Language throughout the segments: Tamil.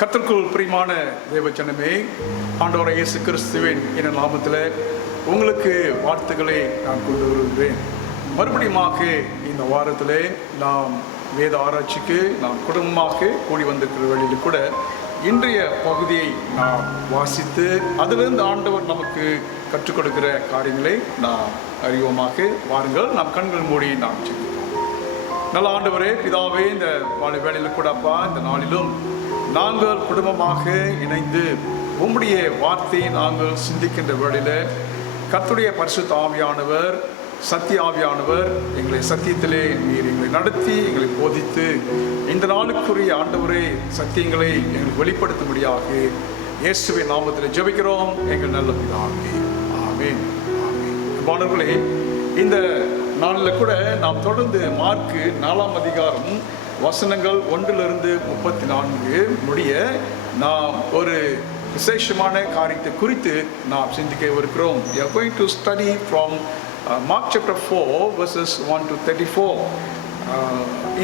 கர்த்தருக்குள் பிரியமான தேவஜனமே, ஆண்டவராகிய இயேசு கிறிஸ்துவின் இன நாமத்தில் உங்களுக்கு வாழ்த்துக்களை நான் கொண்டு வருகிறேன். மறுபடியுமாக இந்த வாரத்தில் நாம் வேத ஆராய்ச்சிக்கு நாம் குடும்பமாக கூடி வந்திருக்கிற வழியில் கூட இன்றைய பகுதியை நாம் வாசித்து அதிலிருந்து ஆண்டவர் நமக்கு கற்றுக் கொடுக்கிற காரியங்களை நாம் அறிவோமாக வாருங்கள். நாம் கண்கள் மூடி நாம் சிந்திப்போம். நல்ல ஆண்டவரே, பிதாவே, இந்த வேளையில் கூட அப்பா, இந்த நாளிலும் நாங்கள் குடும்பமாக இணைந்து உம்முடைய வார்த்தையை நாங்கள் சிந்திக்கின்ற வேளையில் கர்த்தருடைய பரிசுத்த ஆவியானவர், சத்திய ஆவியானவர் எங்களை சத்தியத்திலே நீர் எங்களை நடத்தி எங்களை போதித்து இந்த நாளுக்குரிய ஆண்டவரே சத்தியங்களை எங்களுக்கு வெளிப்படுத்தும்படியாக இயேசுவின் நாமத்தில் ஜெபிக்கிறோம் எங்கள் நல்ல பிதாவே. ஆமென், ஆமென். மாணவர்களே, இந்த நாளில் கூட நாம் தொடர்ந்து மார்க்கு 4ஆம் அதிகாரம் வசனங்கள் 1-34 முடிய நாம் ஒரு விசேஷமான காரியத்தை குறித்து நாம் சிந்திக்க இருக்கிறோம். We are going to study from Mark chapter 4 verses 1-34.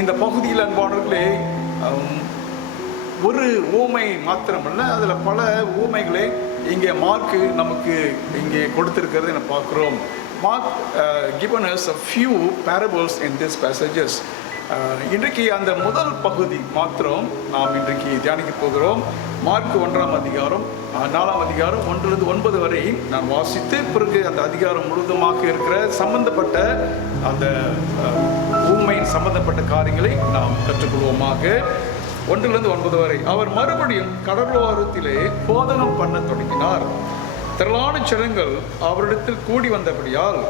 இந்த பகுதியில் அன்பானவர்களே, ஒரு ஊமை மாத்திரமல்ல, அதில் பல ஊமைகளை இங்கே மார்க்கு நமக்கு இங்கே கொடுத்திருக்கிறது என பார்க்கிறோம். Mark given us a few parables in these passages. இன்றைக்கு அந்த முதல் பகுதி மாத்திரம் நாம் இன்றைக்கு தியானிக்க போகிறோம். மார்க் 1ஆம் அதிகாரம் 4ஆம் அதிகாரம் 1-9 வரை நான் வாசித்து பிறகு அந்த அதிகாரம் முழுவதுமாக இருக்கிற சம்பந்தப்பட்ட அந்த ஊமையின் சம்பந்தப்பட்ட காரியங்களை நாம் கற்றுக்கொள்வோமாக. 1-9 வரை. அவர் மறுபடியும் கடலோரத்திலே போதனம் பண்ண தொடங்கினார். திரளான ஜனங்கள் அவரிடத்தில் கூடி வந்தபடியால்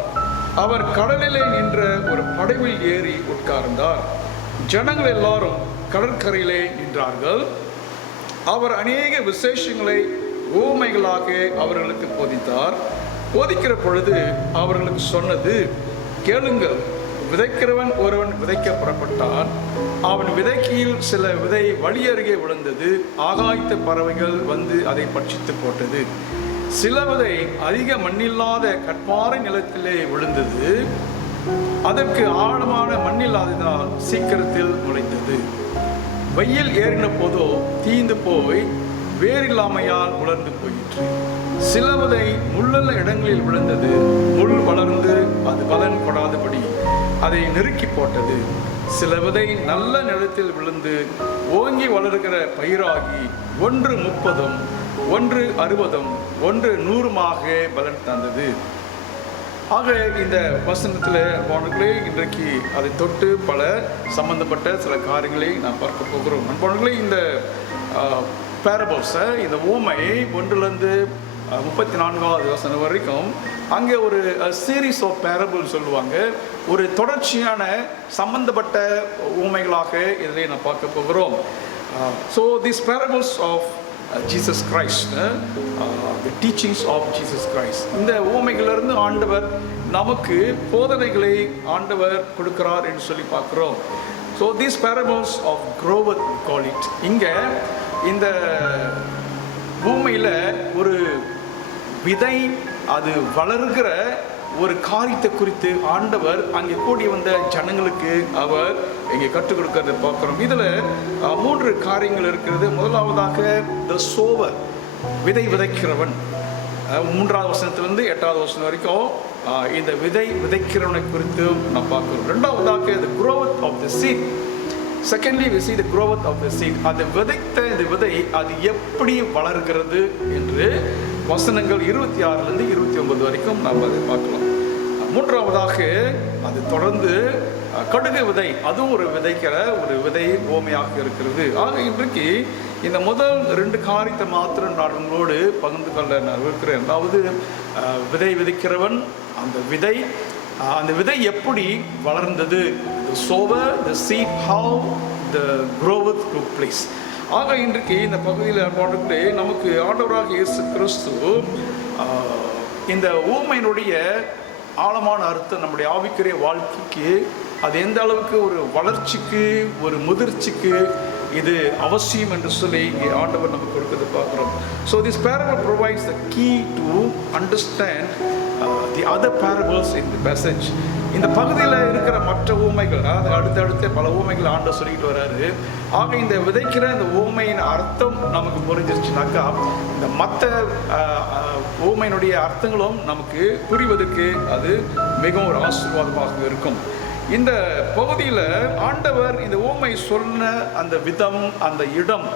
அவர் கடலிலே நின்ற ஒரு படவில் ஏறி உட்கார்ந்தார். ஜனங்கள் எல்லாரும் கடற்கரையிலே நின்றார்கள். அவர் அநேக விசேஷங்களை ஊமைகளாக அவர்களுக்கு போதித்தார். போதிக்கிற பொழுது அவர்களுக்கு சொன்னது, கேளுங்கள், விதைக்கிறவன் ஒருவன் விதைக்க புறப்பட்டான். அவன் விதைக்கையில் சில விதை வழி அருகே விழுந்தது. ஆகாயத்து பறவைகள் வந்து அதை பட்சித்து போட்டது. சில விதை அதிக மண்ணில்லாத கற்பாறை நிலத்திலே விழுந்தது. அதற்கு ஆழமான மண்ணில்லாததால் சீக்கிரத்தில் முளைத்தது. வெயில் ஏறின போதோ தீந்து போய் வேறில்லாமையால் உலர்ந்து போயிற்று. சில விதை முள்ளுள்ள இடங்களில் விழுந்தது. முள் வளர்ந்து அது பலன் கொடாதபடி அதை நெருக்கி போட்டது. சில விதை நல்ல நிலத்தில் விழுந்து ஓங்கி வளர்கிற பயிராகி 1 30, 1 60, 1 100 பலன் தந்தது. ஆக இந்த வசனத்தில் இன்றைக்கு அதை தொட்டு பல சம்பந்தப்பட்ட சில காரியங்களை நாம் பார்க்க போகிறோம். அன்பானவர்களே, இந்த பேரபிள்ஸை, இந்த ஊமை 1-34 வசனம் வரைக்கும் அங்கே ஒரு சீரீஸ் ஆஃப் பேரபிள் சொல்லுவாங்க. ஒரு தொடர்ச்சியான சம்பந்தப்பட்ட ஊமைகளாக இதில் நான் பார்க்க போகிறோம். So this parables of Jesus Christ, the teachings of Jesus Christ. இந்த ஊமைகளிலிருந்து ஆண்டவர் நமக்கு போதனைகளை ஆண்டவர் கொடுக்கிறார் என்று சொல்லி பார்க்கிறோம். So these parables of growth we call it. இங்க இந்த ஊமையில் ஒரு விதை, அது வளர்கிற ஒரு காரியத்தை குறித்து ஆண்டவர் அங்கே கூடி வந்த ஜனங்களுக்கு அவர் இங்கே கற்றுக் கொடுக்கறதை பார்க்கிறோம். இதில் 3 காரியங்கள் இருக்கிறது. முதலாவதாக த சோவர், விதை விதைக்கிறவன். 3ஆவது வசனத்திலிருந்து 8ஆவது வசனம் வரைக்கும் இந்த விதை விதைக்கிறவனை குறித்து நாம் பார்க்கிறோம். 2ஆவதாக the growth of the seed. Secondly, we see the growth of the seed. அது விதைத்த இந்த விதை அது எப்படி வளர்கிறது என்று வசனங்கள் 26-29 வரைக்கும் நாம் அதை பார்க்கலாம். 3ஆவதாக அது தொடர்ந்து கடுகு விதை, அதுவும் ஒரு விதைக்கிற ஒரு விதை ஓமையாக இருக்கிறது. ஆக இன்றைக்கு இந்த முதல் 2 காரியத்தை மாத்திரம் நான் உங்களோடு பகிர்ந்து கொள்ள நான் இருக்கிறேன். அதாவது விதை விதைக்கிறவன், அந்த விதை எப்படி வளர்ந்தது, the sower, the seed, how the growth took place. ஆக இன்றைக்கு இந்த பகுதியில் நமக்கு ஆண்டவராக இயேசு கிறிஸ்து இந்த ஊமையினுடைய ஆழமான அர்த்தம் நம்முடைய ஆவிக்குரிய வாழ்க்கைக்கு அது எந்த அளவுக்கு ஒரு வளர்ச்சிக்கு, ஒரு முதிர்ச்சிக்கு இது அவசியம் என்று சொல்லி இங்கே ஆண்டவர் நமக்கு கொடுக்கிறது பார்க்கிறோம். So this parable provides the key to understand the other parables in the passage. இந்த பகுதியில் இருக்கிற மற்ற ஊமைகள், அதாவது அடுத்தடுத்து பல ஊமைகள் ஆண்டவர் சொல்லிட்டு வர்றாரு. ஆக இந்த விதைக்கிற இந்த ஊமையின் அர்த்தம் நமக்கு புரிஞ்சிருச்சுனாக்கா, இந்த மற்ற ஊமையினுடைய அர்த்தங்களும் நமக்கு புரிவதற்கு அது மிகவும் ஒரு ஆசீர்வாதமாக இருக்கும். இந்த பகுதியில் ஆண்டவர் இந்த ஊமை சொன்ன அந்த விதம், அந்த இடம்,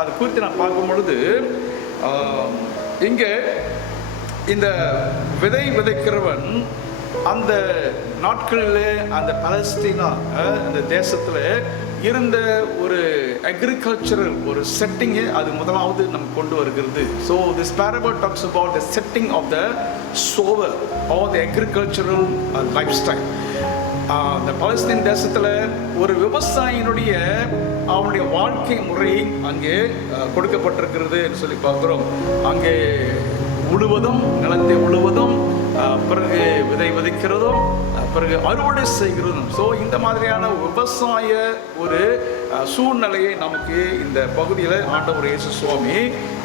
அது குறித்து நான் பார்க்கும் பொழுது, இங்கே இந்த விதை விதைக்கிறவன் அந்த நாட்களிலே அந்த பலஸ்தீனா அந்த தேசத்தில் இருந்த ஒரு அக்ரிகல்ச்சரல் ஒரு செட்டிங்கை அது முதலாவது நமக்கு கொண்டு வருகிறது. So this parable talks about the setting of the sower or the agricultural lifestyle. அந்த பலஸ்தீன் தேசத்தில் ஒரு விவசாயினுடைய அவனுடைய வாழ்க்கை முறை அங்கே கொடுக்கப்பட்டிருக்கிறது என்று சொல்லி பார்க்கிறோம். அங்கே உழுவதும், நிலத்தை உழுவதும், பிறகு விதை விதைக்கிறதும், பிறகு அறுவடை செய்கிறதும். ஸோ இந்த மாதிரியான விவசாய ஒரு சூழ்நிலையை நமக்கு இந்த பகுதியில் ஆண்டவர் இயேசு சுவாமி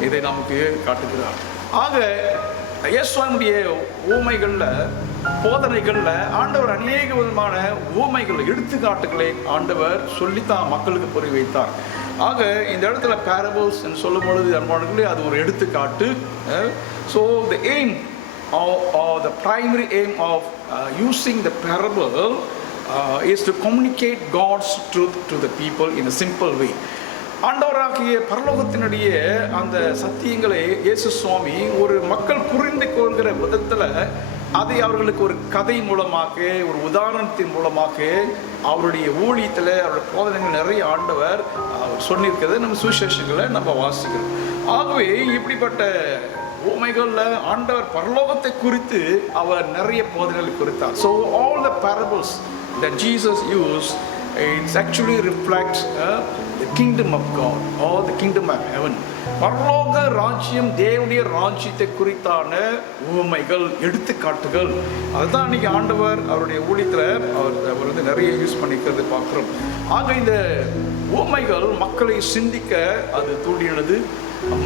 இதை நமக்கு காட்டுகிறார். ஆக இயேசுவினுடைய ஊமைகளில், போதனைகளில் ஆண்டவர் அநேக விதமான ஊமைகள், எடுத்துக்காட்டுகளை ஆண்டவர் சொல்லித்தான் மக்களுக்கு புரிய வைத்தார். ஆக இந்த இடத்துல பேரபிள்ஸ் என்று சொல்லும் பொழுது அன்பானவர்களே, அது ஒரு எடுத்துக்காட்டு. So the aim or the primary aim of using the parable is to communicate God's truth to the people in a simple way. ஆண்டவராகிய பரலோகத்தினுடைய அந்த சத்தியங்களை இயேசு சுவாமி ஒரு மக்கள் புரிந்து கொள்கிற விதத்தில் அதை அவர்களுக்கு ஒரு கதை மூலமாக, ஒரு உதாரணத்தின் மூலமாக அவருடைய ஊழியத்தில், அவருடைய போதனைகள் நிறைய ஆண்டவர் சொல்லியிருக்கிறது நம்ம சுவிசேஷங்களை நம்ம வாசிக்கிறோம். ஆகவே இப்படிப்பட்ட ஊமைகளில் ஆண்டவர் பரலோகத்தை குறித்து அவர் நிறைய போதனைகளை குறித்தார். So all the parables that Jesus used, it actually reflects the kingdom of God or the kingdom of heaven. பரலோக ராஜ்யம், தேவனுடைய ராஜ்யத்தை குறித்தான ஊமைகள், எடுத்துக்காட்டுகள். அதுதான் இன்னைக்கு ஆண்டவர் அவருடைய ஊழியத்தில் அவர் வந்து நிறைய யூஸ் பண்ணிக்கிறது பார்க்குறோம். ஆக இந்த ஊமைகள் மக்களை சிந்திக்க அது தூண்டினது.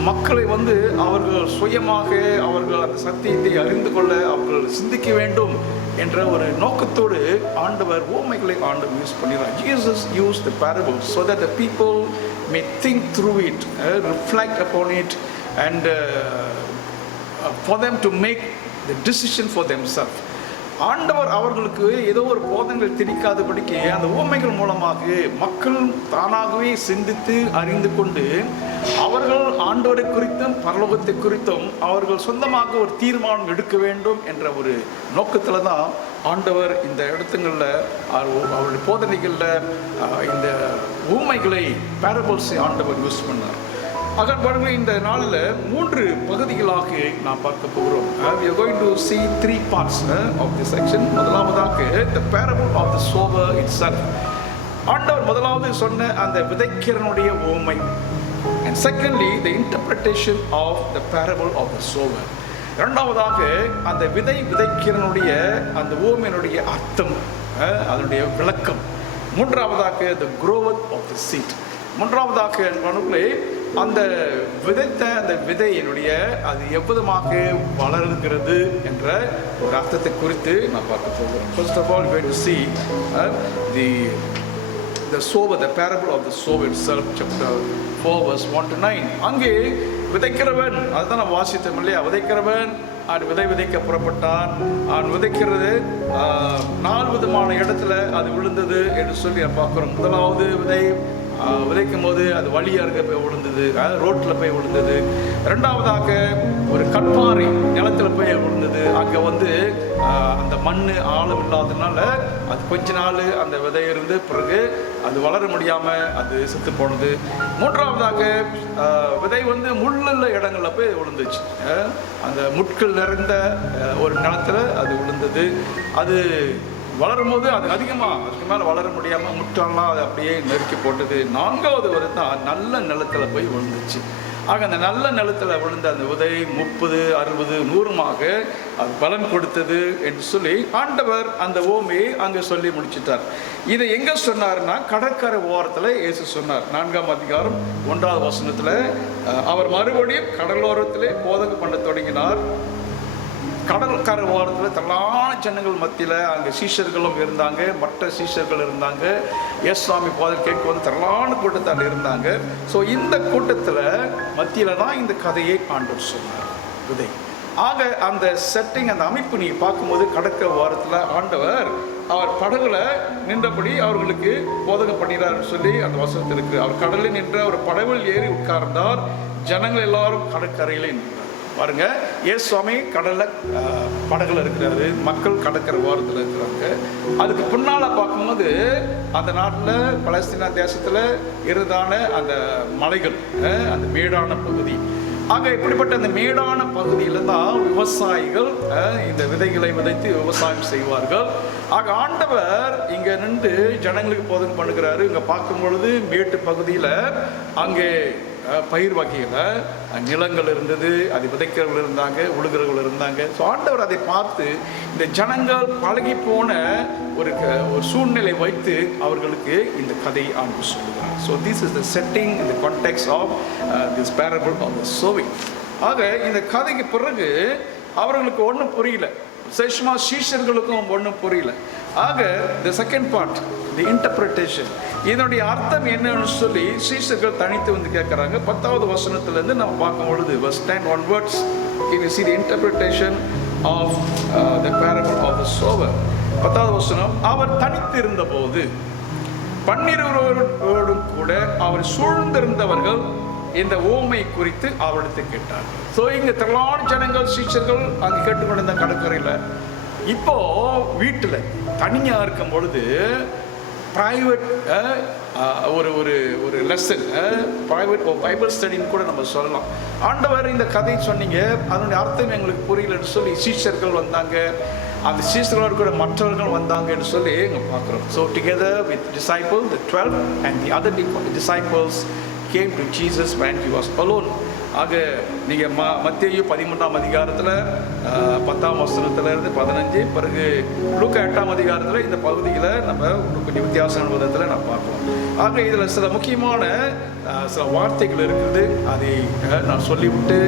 மக்களை வந்து அவர்கள் சுயமாக அவர்கள் அந்த சத்தியத்தை அறிந்து கொள்ள அவர்கள் சிந்திக்க வேண்டும் என்ற ஒரு நோக்கத்தோடு ஆண்டவர் ஊமைகளை ஆண்டவர் use பண்ணிடுறார். Jesus used the parables so that the people may think through it, reflect upon it, and for them to make the decision for themselves. ஆண்டவர் அவர்களுக்கு ஏதோ ஒரு போதனைகள் திணிக்காதபடிக்கு அந்த ஊமைகள் மூலமாக மக்கள் தானாகவே சிந்தித்து அறிந்து கொண்டு அவர்கள் ஆண்டவரை குறித்தும் பரலோகத்தை குறித்தும் அவர்கள் சொந்தமாக ஒரு தீர்மானம் எடுக்க வேண்டும் என்ற ஒரு நோக்கத்தில் தான் ஆண்டவர் இந்த இடத்துங்களில் அவருடைய போதனைகளில் இந்த ஊமைகளை, பேரபிள்ஸை ஆண்டவர் யூஸ் பண்ணார். அகழ்வார்கள் இந்த நாளில் 3 பகுதிகளாக நாம் பார்க்க போகிறோம். We are going to see 3 parts of this section. முதலாவதாக the parable of the sower itself. ஆண்டவர் முதலாவது சொன்ன அந்த விதைக்கிறனுடைய ஊமை. And secondly, the interpretation of the parable of the sower. இரண்டாவதாக அந்த விதைக்கிறனுடைய அந்த ஊமையினுடைய அர்த்தம், அதனுடைய விளக்கம். மூன்றாவதாக the growth of the seed. மூன்றாவதாக என்பவர்களே அந்த விதைத்த அந்த விதையினுடைய அது எவ்விதமாக வளர்கிறது என்ற ஒரு அர்த்தத்தை குறித்து நான் பார்க்க போகிறோம். First of all, we are going to see the sower, the parable of the sower itself, chapter 4 verse 1 to 9. அங்கே விதைக்கிறவன், அதுதான் நான் வாசித்தோம் இல்லையா, விதைக்கிறவன் விதை விதைக்க புறப்பட்டான். விதைக்கிறது 4 விதமான இடத்துல அது விழுந்தது என்று சொல்லி பார்க்கிறோம். முதலாவது விதைக்கும் போது அது வழியாக இருக்க போய் விழுந்தது, ரோட்டில் போய் விழுந்தது. ரெண்டாவதாக ஒரு கற்பாறை நிலத்தில் போய் விழுந்தது. அங்கே வந்து அந்த மண் ஆழம் இல்லாததுனால அது கொஞ்ச நாள் அந்த விதை இருந்து பிறகு அது வளர முடியாமல் அது செத்து போனது. மூன்றாவதாக விதை வந்து முள்ளுள்ள இடங்களில் போய் விழுந்துச்சு. அந்த முட்கள் நிறைந்த ஒரு நிலத்தில் அது விழுந்தது. அது வளரும் போது அது அதிகமாக அதுக்கு மேலே வளர முடியாமல் முட்டெல்லாம் அது அப்படியே நெருக்கி போட்டது. 4வது தான் நல்ல நிலத்தில் போய் விழுந்துச்சு. ஆக அந்த நல்ல நிலத்தில் விழுந்த அந்த விதை 30, 60, 100மாக அது பலன் கொடுத்தது என்று சொல்லி ஆண்டவர் அந்த ஓமையை அங்கே சொல்லி முடிச்சிட்டார். இதை எங்கே சொன்னார்னா கடற்கரை ஓரத்தில் இயேசு சொன்னார். 4ஆம் அதிகாரம் 1வது வசனத்தில் அவர் மறுபடியும் கடலோரத்திலே போதகம் பண்ண தொடங்கினார். கடற்கரை ஓரத்தில் திரளான ஜனங்கள் மத்தியில் அங்கே சீஷர்களும் இருந்தாங்க, மற்ற சீஷர்கள் இருந்தாங்க. சுவாமி போதல் கேட்க வந்து திரளான கூட்டத்தால் இருந்தாங்க. ஸோ இந்த கூட்டத்தில் மத்தியில் தான் இந்த கதையை ஆண்டவர் சொன்னார் விதை. ஆக அந்த செட்டிங், அந்த அமைப்பு நீ பார்க்கும்போது கடற்கரை ஓரத்தில் ஆண்டவர் அவர் படகுல நின்றபடி அவர்களுக்கு போதகம் பண்ணினார்னு சொல்லி அந்த வசனத்தில் இருக்கு. அவர் கடலில் நின்ற ஒரு படகுல ஏறி உட்கார்ந்தார், ஜனங்கள் எல்லாரும் கடற்கரையிலே நின்றார். பாருங்க, சுவாமி கடல்ல படகுல இருக்கிறாரு, மக்கள் கடற்கரை ஓரத்தில் இருக்கிறாங்க. அதுக்கு பின்னால பார்க்கும்போது அந்த நாட்டில் பலஸ்தீனா தேசத்துல இருதான அந்த மலைகள், அந்த மேடான பகுதி. ஆக இப்படிப்பட்ட அந்த மேடான பகுதியில் தான் விவசாயிகள் இந்த விதைகளை விதைத்து விவசாயம் செய்வார்கள். ஆக ஆண்டவர் இங்க நின்று ஜனங்களுக்கு போதகம் பண்ணுகிறாரு. இங்க பார்க்கும் பொழுது மேட்டு பகுதியில அங்கே பயிர் வகையில் நிலங்கள் இருந்தது, அதை விதைக்கிறவர்கள் இருந்தாங்க, உழுகிறவர்கள் இருந்தாங்க. ஸோ ஆண்டவர் அதை பார்த்து இந்த ஜனங்கள் பழகி போன ஒரு சூழ்நிலை வைத்து அவர்களுக்கு இந்த கதையை ஆண்டு சொல்லுகிறார். So this is the setting in the context of this parable of the sowing. ஆக இந்த கதைக்கு பிறகு அவர்களுக்கு ஒன்றும் புரியல, சேஷமா சீஷர்களுக்கும் ஒன்றும் புரியல. ஆக the second part, the interpretation, இதனுடைய அர்த்தம் என்னன்னு சொல்லி சீஷர்கள் தனித்து வந்து கேட்குறாங்க. 10வது வசனத்திலேருந்து நம்ம பார்க்கும் பொழுது verse 10 onwards you see the interpretation of the parable of the sower. 10வது வசனம், அவர் தனித்து இருந்தபோது 12 கூட அவர் சூழ்ந்திருந்தவர்கள் இந்த ஓமை குறித்து அவரிடத்தை கேட்டார். ஸோ இங்கே திரளான ஜனங்கள் சீஷர்கள் அங்கே கேட்டுக்கொண்டிருந்த கடற்கரையில். இப்போ வீட்டில் தனியாக இருக்கும் பொழுது ப்ரைவேட் ஒரு ஒரு ஒரு லெசன், ப்ரைவேட் பைபிள் ஸ்டடின்னு கூட நம்ம சொல்லலாம். ஆண்டவர் இந்த கதை சொன்னீங்க, அதனுடைய அர்த்தம் எங்களுக்கு புரியலன்னு சொல்லி சீஷர்கள் வந்தாங்க, அந்த சீஷர்களோடு கூட மற்றவர்கள் வந்தாங்கன்னு சொல்லி இங்கே பார்க்குறோம். So together with disciples, the 12 and the other disciples came to Jesus when he was alone. ஆக நீங்கள் மத்தேயு 13ஆம் அதிகாரத்தில் 10ஆம் வசனத்திலிருந்து 15, பிறகு லூக்கா 8ஆம் அதிகாரத்தில் இந்த பகுதியில் நம்ம கொஞ்சம் வித்தியாசமான விதத்தில் நான் பார்க்கலாம். ஆக இதில் சில முக்கியமான சில வார்த்தைகள் இருக்குது, அதை நான் சொல்லிவிட்டு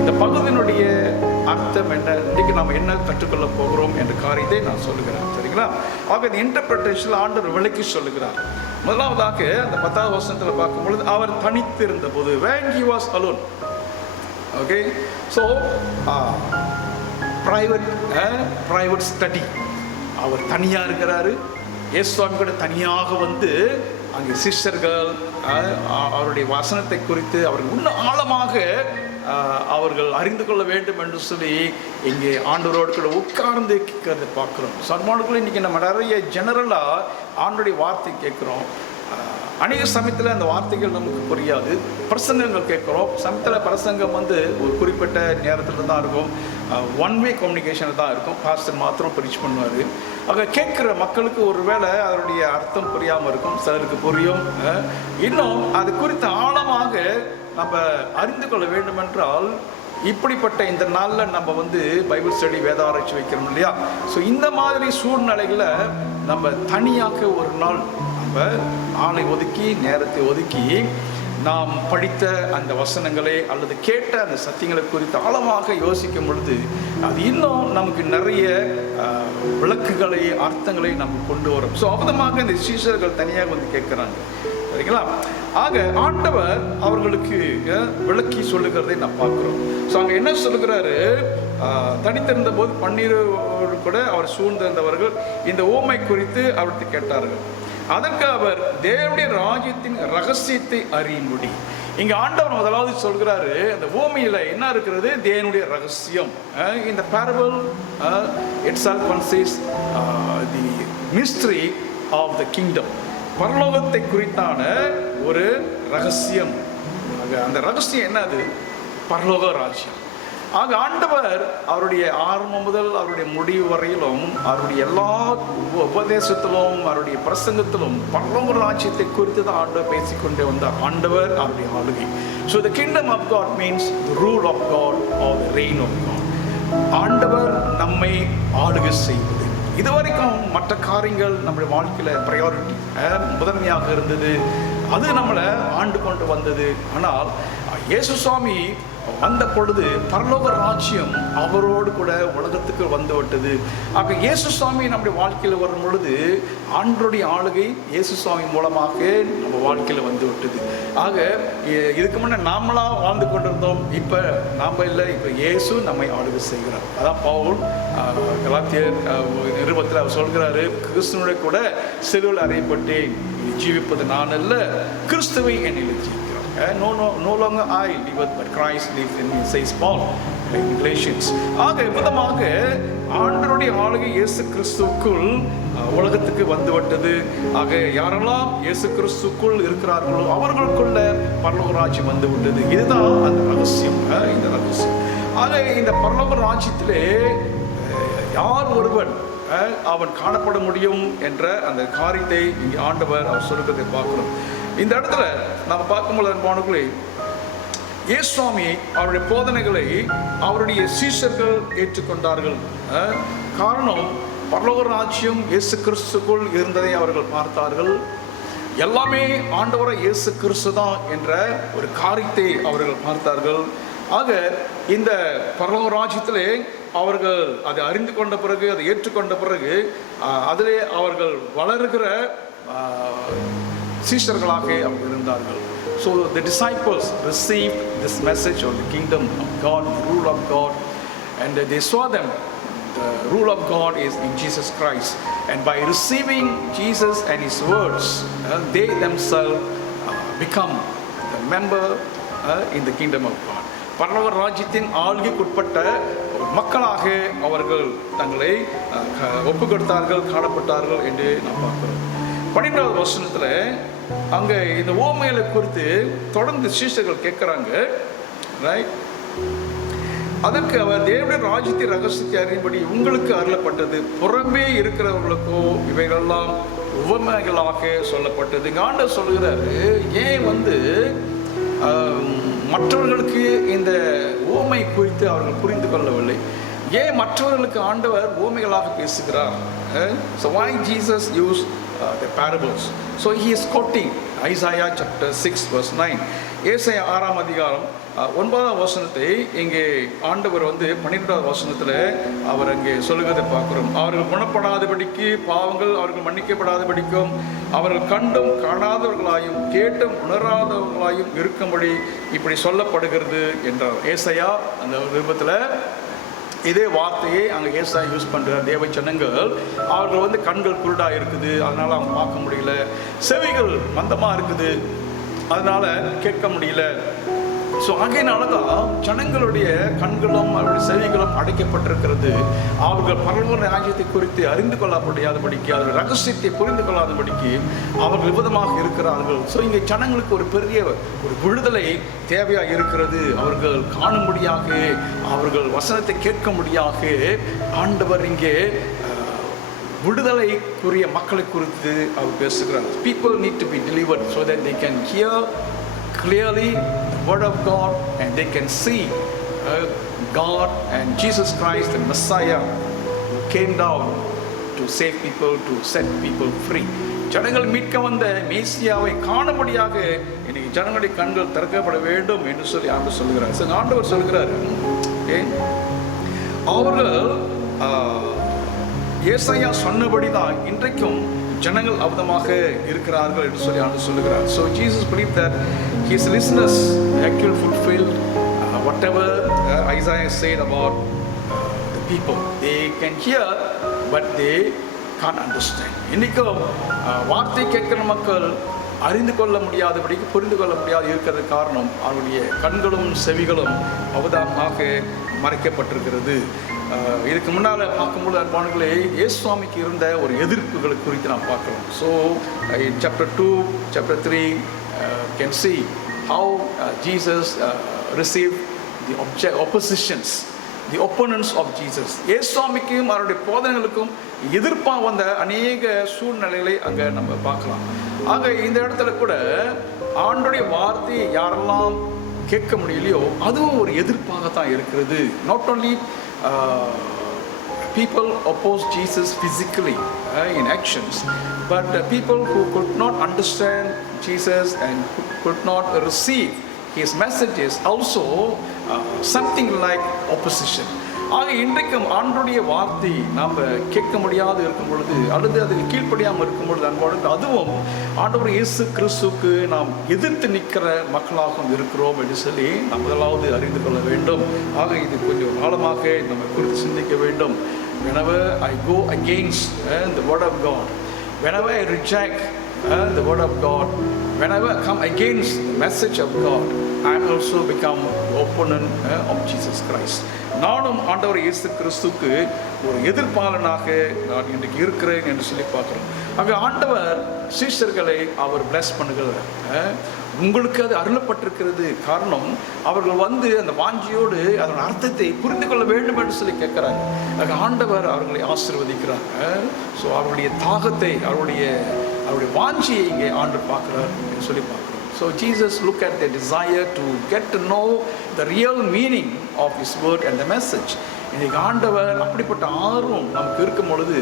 இந்த பகுதியினுடைய அர்த்தம் என்ன, இன்றைக்கு நாம் என்ன கற்றுக்கொள்ள போகிறோம் என்ற காரியத்தை நான் சொல்லுகிறேன். சரிங்களா? ஆக இந்த இன்டர்பிரிட்டேஷன் ஆண்டவர் விளக்கி சொல்லுகிறார். முதலாவதாக அந்த 10வது வசனத்தில் பார்க்கும் பொழுது அவர் தனித்து இருந்த போது, when he was alone. Okay, so private study, அவர் தனியாக இருக்கிறாரு. சுவாமி கூட தனியாக வந்து அங்கே சிஷ்யர்கள் அவருடைய வசனத்தை குறித்து அவர்கள் இன்னும் ஆழமாக அவர்கள் அறிந்து கொள்ள வேண்டும் என்று சொல்லி இங்கே ஆண்டவரோடு கூட உட்கார்ந்து கேட்கறதை பார்க்குறோம். சர்மானுக்குள்ள இன்றைக்கி நம்ம நிறைய ஜெனரலாக ஆண்டோடைய வார்த்தை கேட்குறோம். அநேக சமயத்தில் அந்த வார்த்தைகள் நமக்கு புரியாது. பிரசங்கங்கள் கேட்குறோம். சமயத்தில் பிரசங்கம் வந்து ஒரு குறிப்பிட்ட நேரத்தில் தான் இருக்கும், ஒன் வே கம்யூனிகேஷனில் தான் இருக்கும். பாஸ்டர் மாத்திரம் ப்ரீச் பண்ணுவார். ஆக கேட்குற மக்களுக்கு ஒரு வேளை அதனுடைய அர்த்தம் புரியாமல் இருக்கும், சிலருக்கு புரியும். இன்னும் அது குறித்து ஆழமாக நம்ம அறிந்து கொள்ள வேண்டுமென்றால் இப்படிப்பட்ட இந்த நாளில் நம்ம வந்து பைபிள் ஸ்டடி, வேத ஆராய்ச்சி வைக்கிறோம் இல்லையா? ஸோ இந்த மாதிரி சூழ்நிலைகளை நம்ம தனியாக ஒரு நாள் நம்ம ஆளை ஒதுக்கி, நேரத்தை ஒதுக்கி நாம் படித்த அந்த வசனங்களை அல்லது கேட்ட அந்த சத்தியங்களை குறித்து ஆழமாக யோசிக்கும் பொழுது அது இன்னும் நமக்கு நிறைய விளக்குகளை, அர்த்தங்களை நம்ம கொண்டு வரும். ஸோ அபதமாக இந்த சீஷர்கள் தனியாக வந்து கேட்குறாங்க. சரிங்களா? ஆக ஆண்டவர் அவர்களுக்கு விளக்கி சொல்லுகிறதை நான் பார்க்குறோம். ஸோ அங்கே என்ன சொல்லுகிறாரு, தனித்திருந்த போது 12 கூட அவர் சூழ்ந்திருந்தவர்கள் இந்த ஓமை குறித்து அவர்கிட்ட கேட்டார்கள். அதற்கு அவர் தேவனுடைய ராஜ்யத்தின் ரகசியத்தை அறியும்படி. இங்கே ஆண்டவர் முதலாவது சொல்கிறாரு, அந்த ஓமையில் என்ன இருக்கிறது, தேவனுடைய ரகசியம். இந்த parable itself consists the mystery of the kingdom. பரலோகத்தை குறித்தான ஒரு ரகசியம். அந்த ரகசியம் என்னது? பரலோக ராஜ்யம். ஆக ஆண்டவர் அவருடைய ஆரம்பம் முதல் அவருடைய முடிவு வரையிலும் அவருடைய எல்லா உபதேசத்திலும் அவருடைய பிரசங்கத்திலும் பரலோக ராஜ்யத்தை குறித்து தான் ஆண்டவர் பேசிக்கொண்டே வந்தார். ஆண்டவர் அவருடைய ஆளுகை. So the kingdom of God means the rule of God or the reign of God. ஆண்டவர் நம்மை ஆளுகை செய்வது. இதுவரைக்கும் மற்ற காரியங்கள் நம்முடைய வாழ்க்கையில் ப்ரையாரிட்டி முதன்மையாக இருந்தது. அது நம்மளை ஆண்டு கொண்டு வந்தது. ஆனால் இயேசு சுவாமி வந்த பொழுது பரலோக ராஜ்யம் அவரோடு கூட உலகத்துக்கு வந்து விட்டது. ஆக இயேசு சுவாமி நம்முடைய வாழ்க்கையில் வரும் பொழுது ஆண்டவருடைய ஆளுகை இயேசு சுவாமி மூலமாக நம்ம வாழ்க்கையில் வந்து விட்டது. ஆக இதுக்கு முன்னே நாமளா வாழ்ந்து கொண்டிருந்தோம், இப்போ நாம் இல்லை, இப்போ இயேசு நம்மை ஆளுகை செய்கிறார். அதான் பவுல் கலாத்தியர் நிருபத்தில் அவர் சொல்கிறாரு, கிறிஸ்துவனுடைய கூட சிலுவையில் அறையப்பட்டேன், ஜீவிப்பது நான் அல்ல, கிறிஸ்துவை என்னில் ஜீவிக்கிறார். No longer I live, but Christ lives in me, says Paul in Galatians. ஆக விதமாக ஆண்டவருடைய ஆளுகை இயேசு கிறிஸ்துவுக்குள் உலகத்துக்கு வந்துவிட்டது. ஆக யாரெல்லாம் இயேசு கிறிஸ்துக்குள் இருக்கிறார்களோ அவர்களுக்குள்ள பரலோக ராஜ்யம் வந்து விட்டது. இதுதான் அந்த ரகசியம், இந்த ரகசியம். ஆக இந்த பரலோக ராஜ்யத்திலே யார் ஒருவன் அவன் காணப்பட முடியும் என்ற அந்த காரியத்தை இங்கே ஆண்டவர் அவர் சொல்லுகிறதை பார்க்கிறோம். இந்த இடத்துல நம்ம பார்க்கும்போது அன்பானவர்களே, இயேசு சுவாமி அவருடைய போதனைகளை அவருடைய சீஷர்கள் ஏற்றுக்கொண்டார்கள். காரணம், பரலோக ராஜ்யம் இயேசு கிறிஸ்துக்குள் இருந்ததை அவர்கள் பார்த்தார்கள். எல்லாமே ஆண்டவரை இயேசு கிறிஸ்து தான் என்ற ஒரு காரியத்தை அவர்கள் பார்த்தார்கள். ஆக இந்த பரலோக ராஜ்யத்திலே அவர்கள் அதை அறிந்து கொண்ட பிறகு, அதை ஏற்றுக்கொண்ட பிறகு அதிலே அவர்கள் வளருகிற சீஷர்களாக அவர்கள் இருந்தார்கள். So the disciples received this message of the kingdom of God, the rule of God, and they saw them. The rule of God is in Jesus Christ, and by receiving Jesus and His words, they themselves become the member in the kingdom of God. பரலோக ராஜ்யத்தின் ஆளுகைக்குட்பட்ட மக்களாக அவர்கள் தங்களை ஒப்பு கொடுத்தார்கள், காணப்பட்டார்கள் என்று நாம் பார்க்கிறோம். 12வது வசனத்தில் அங்கே இந்த ஓமைகளை குறித்து தொடர்ந்து சீஷர்கள் கேட்குறாங்க. ரைட், அதற்கு அவர், தேவனுடைய ராஜ்யத்தின் ரகசியத்தை அறியும்படி உங்களுக்கு அருளப்பட்டது, புறம்பே இருக்கிறவர்களுக்கோ இவைகளெல்லாம் உவமைகளாக சொல்லப்பட்டது. இங்கே ஆண்டவர் சொல்கிறாரு, ஏன் மற்றவர்களுக்கு இந்த ஓமை குறித்து அவர்கள் புரிந்து கொள்ளவில்லை, ஏன் மற்றவர்களுக்கு ஆண்டவர் ஓமைகளாக பேசுகிறார்? So why Jesus used the parables? So he is quoting Isaiah chapter 6 verse 9. ஏசாயா 6ஆம் அதிகாரம் 9ஆம் வசனத்தை இங்கே ஆண்டவர் 12ஆம் வசனத்தில் அவர் அங்கே சொல்லுகிறதை பார்க்கிறோம். அவர்கள் குணப்படாதபடிக்கு, பாவங்கள் அவர்கள் மன்னிக்கப்படாதபடிக்கும், அவர்கள் கண்டும் காணாதவர்களாயும் கேட்டும் உணராதவர்களாயும் இருக்கும்படி இப்படி சொல்லப்படுகிறது என்றார். ஏசாயா அந்த விருப்பத்தில் இதே வார்த்தையை அங்கே ஏசாயா யூஸ் பண்ணுறார். தேவ ஜனங்கள் அவர்கள் கண்கள் குருடாக இருக்குது, அதனால் அவங்க பார்க்க முடியல, செவிகள் மந்தமாக இருக்குது, அதனால் கேட்க முடியல. ஸோ ஆகையினால தான் ஜனங்களுடைய கண்களும் அவருடைய செவிகளும் அடைக்கப்பட்டிருக்கிறது. அவர்கள் பரலோக ராஜ்யத்தை குறித்து அறிந்து கொள்ள முடியாதபடிக்கு, அதோட ரகசியத்தை புரிந்து கொள்ளாதபடிக்கு அவர்கள் விதமாக இருக்கிறார்கள். ஸோ இங்கே ஜனங்களுக்கு ஒரு பெரிய ஒரு விடுதலை தேவையாக இருக்கிறது. அவர்கள் காணும்படியாக, அவர்கள் வசனத்தை கேட்கும்படியாக ஆண்டவர் இங்கே விடுதலைக்குரிய மக்களை குறித்து அவர் பேசுகிறார். People need to be delivered so that they can hear clearly the word of God and they can see God and Jesus Christ, the Messiah, who came down to save people, to set people free. ஜனங்கள் மீட்க வந்த மேசியாவை காணும்படியாக இன்னைக்கு ஜனங்களுடைய கண்கள் திறக்கப்பட வேண்டும் என்று சொல்லி ஆண்டவர் சொல்கிறார். ஆண்டவர் சொல்கிறார், அவர்கள் ஏசாயா சொன்னபடிதான் இன்றைக்கும் ஜனங்கள் அவதமாக இருக்கிறார்கள் என்று சொல்லி ஆண்டவர் சொல்லுகிறார். So Jesus believed that his listeners actually fulfilled whatever Isaiah said about the people. They can hear but they can't understand. இன்னைக்கும் வார்த்தை கேட்கிற மக்கள் அறிந்து கொள்ள முடியாதபடிக்கு, புரிந்து கொள்ள முடியாது இருக்கிறது காரணம் அவருடைய கண்களும் செவிகளும் அவதானமாக மறைக்கப்பட்டிருக்கிறது. இதுக்கு முன்னால் பார்க்கும்போது அன்பானவர்களே, இயேசு சுவாமிக்கு இருந்த ஒரு எதிர்ப்புகளை குறித்து நாம் பார்க்கலாம். So in chapter 2, chapter 3 can see how Jesus received the oppositions, the opponents of Jesus. இயேசு சுவாமிக்கும் அவருடைய போதனைகளுக்கும் எதிர்ப்பாக வந்த அநேக சூழ்நிலைகளை அங்கே நம்ம பார்க்கலாம். ஆக இந்த இடத்துல கூட ஆண்டவருடைய வார்த்தையை யாரெல்லாம் கேட்க முடியலையோ அதுவும் ஒரு எதிர்ப்பாகத்தான் இருக்கிறது. Not only people oppose Jesus physically in actions, but people who could not understand Jesus and could not receive his messages, also something like opposition. ஆக இன்றைக்கும் ஆண்டருடைய வார்த்தை நாம் கேட்க முடியாது இருக்கும் பொழுது, அல்லது அதுக்கு கீழ்ப்படியாமல் இருக்கும் பொழுது அன்போடு அதுவும் ஆண்டவர் இயேசு கிறிஸ்துவுக்கு நாம் எதிர்த்து நிற்கிற மக்களாகவும் இருக்கிறோம் என்று சொல்லி நாம் முதலாவது அறிந்து கொள்ள வேண்டும். ஆக இது கொஞ்சம் ஆழமாக நம்ம குறித்து சிந்திக்க வேண்டும். Whenever I go against the word of God, whenever I reject the word of God, whenever I come against the message of God, I am also become opponent of Jesus Christ. நானும் ஆண்டவர் இயேசு கிறிஸ்துவுக்கு ஒரு எதிர்ப்பாளனாக நான் இன்றைக்கு இருக்கிறேன் என்று சொல்லி பார்க்குறோம். ஆக ஆண்டவர் சீஷர்களை அவர் பிளஸ் பண்ணுகிறார். உங்களுக்கு அது அருளப்பட்டிருக்கிறது. காரணம், அவர்கள் வந்து அந்த வாஞ்சியோடு அதோட அர்த்தத்தை புரிந்து கொள்ள வேண்டும் என்று சொல்லி கேட்குறாங்க. ஆக ஆண்டவர் அவர்களை ஆசீர்வதிக்கிறார். ஸோ அவருடைய தாகத்தை, அவருடைய வாஞ்சியை இங்கே ஆண்டவர் பார்க்குறார் என்று சொல்லி பார்க்குறோம். So Jesus looked at the desire to get to know the real meaning of his word and the message. இன்னைக்கு ஆண்டவர் அப்படிப்பட்ட ஆர்வம் நமக்கு இருக்கும் பொழுது,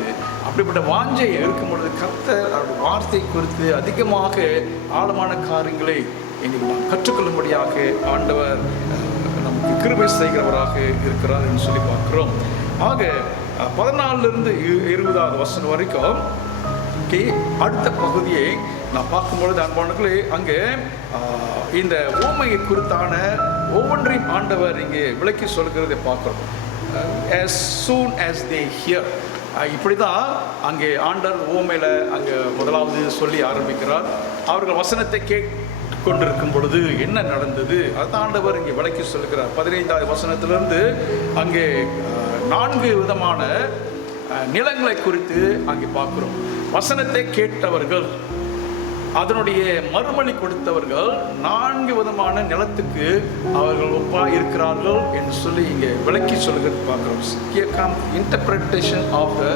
அப்படிப்பட்ட வாஞ்சை இருக்கும் பொழுது, கர்த்தர் அவருடைய வார்த்தை குறித்து அதிகமாக ஆழமான காரியங்களை இன்னைக்கு நாம் கற்றுக்கொள்ளும்படியாக ஆண்டவர் நமக்கு கிருபை செய்கிறவராக இருக்கிறார் என்று சொல்லி பார்க்கிறோம். ஆக 14 20 வசனம் வரைக்கும் அடுத்த பகுதியை நான் பார்க்கும்பொழுது அன்பானவர்களே, அங்கே இந்த ஓமையை குறித்தான ஒவ்வொன்றையும் ஆண்டவர் இங்கே விளக்கி சொல்கிறதை பார்க்கிறோம். As soon as they hear, இப்படி தான் அங்கே ஆண்டவர் ஓமையில் அங்கே முதலாவது சொல்லி ஆரம்பிக்கிறார். அவர்கள் வசனத்தை கொண்டிருக்கும் பொழுது என்ன நடந்தது அதுதான் ஆண்டவர் இங்கே விளக்கி சொல்கிறார். 15வது வசனத்திலிருந்து அங்கே 4 விதமான நிலங்களை குறித்து அங்கே பார்க்கிறோம். வசனத்தை கேட்டவர்கள், அதனுடைய மறுமொழி கொடுத்தவர்கள் 4 விதமான நிலத்துக்கு அவர்கள் ஒப்பா இருக்கிறார்கள் என்று சொல்லி இங்கே விளக்கி சொல்கிறது பார்க்கிறோம். Here comes interpretation of the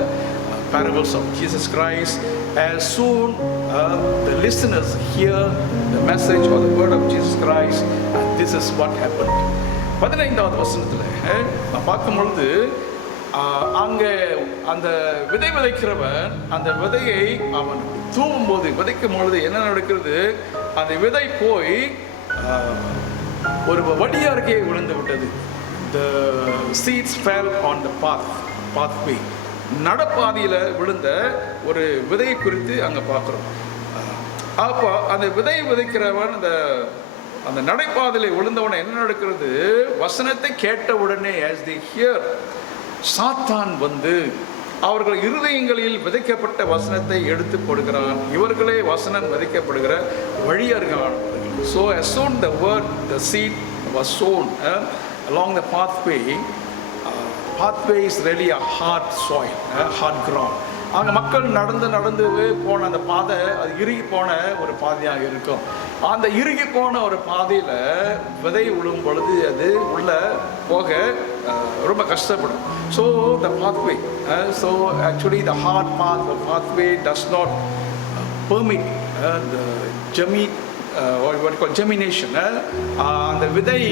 parables of Jesus Christ. As soon the listeners hear the message or the word of Jesus Christ, this is what happened. 15வது வசனத்தில் நான் பார்க்கும் பொழுது அங்கே அந்த விதை விதைக்கிறவன் அந்த விதையை அவன் தூவும் போது, விதைக்கும் பொழுது என்ன நடக்கிறது, அந்த விதை போய் ஒரு வடியாருக்கே விழுந்து விட்டது. The seeds fell on the pathway. நடப்பாதையில் விழுந்த ஒரு விதையை குறித்து அங்கே பார்க்குறோம். அப்போ அந்த விதை விதைக்கிறவன் அந்த நடைபாதையில் விழுந்தவன என்ன நடக்கிறது, வசனத்தை கேட்ட உடனே as they hear, சாத்தான் வந்து அவர்கள் இருதயங்களில் விதைக்கப்பட்ட வசனத்தை எடுத்து போடுகிறான். இவர்களே வசனம் விதைக்கப்படுகிற வழியர்கள். So as soon the seed was sown along the pathway is really a hard soil, hard ground. அங்கே மக்கள் நடந்து போன அந்த பாதை அது இறுகி போன ஒரு பாதையாக இருக்கும். அந்த இறுகி போன ஒரு பாதையில் விதை விழும் பொழுது அது உள்ள போக ரொம்ப கஷ்டப்படும். So the pathway, so actually the hard pathway does not permit the germination. அந்த விதை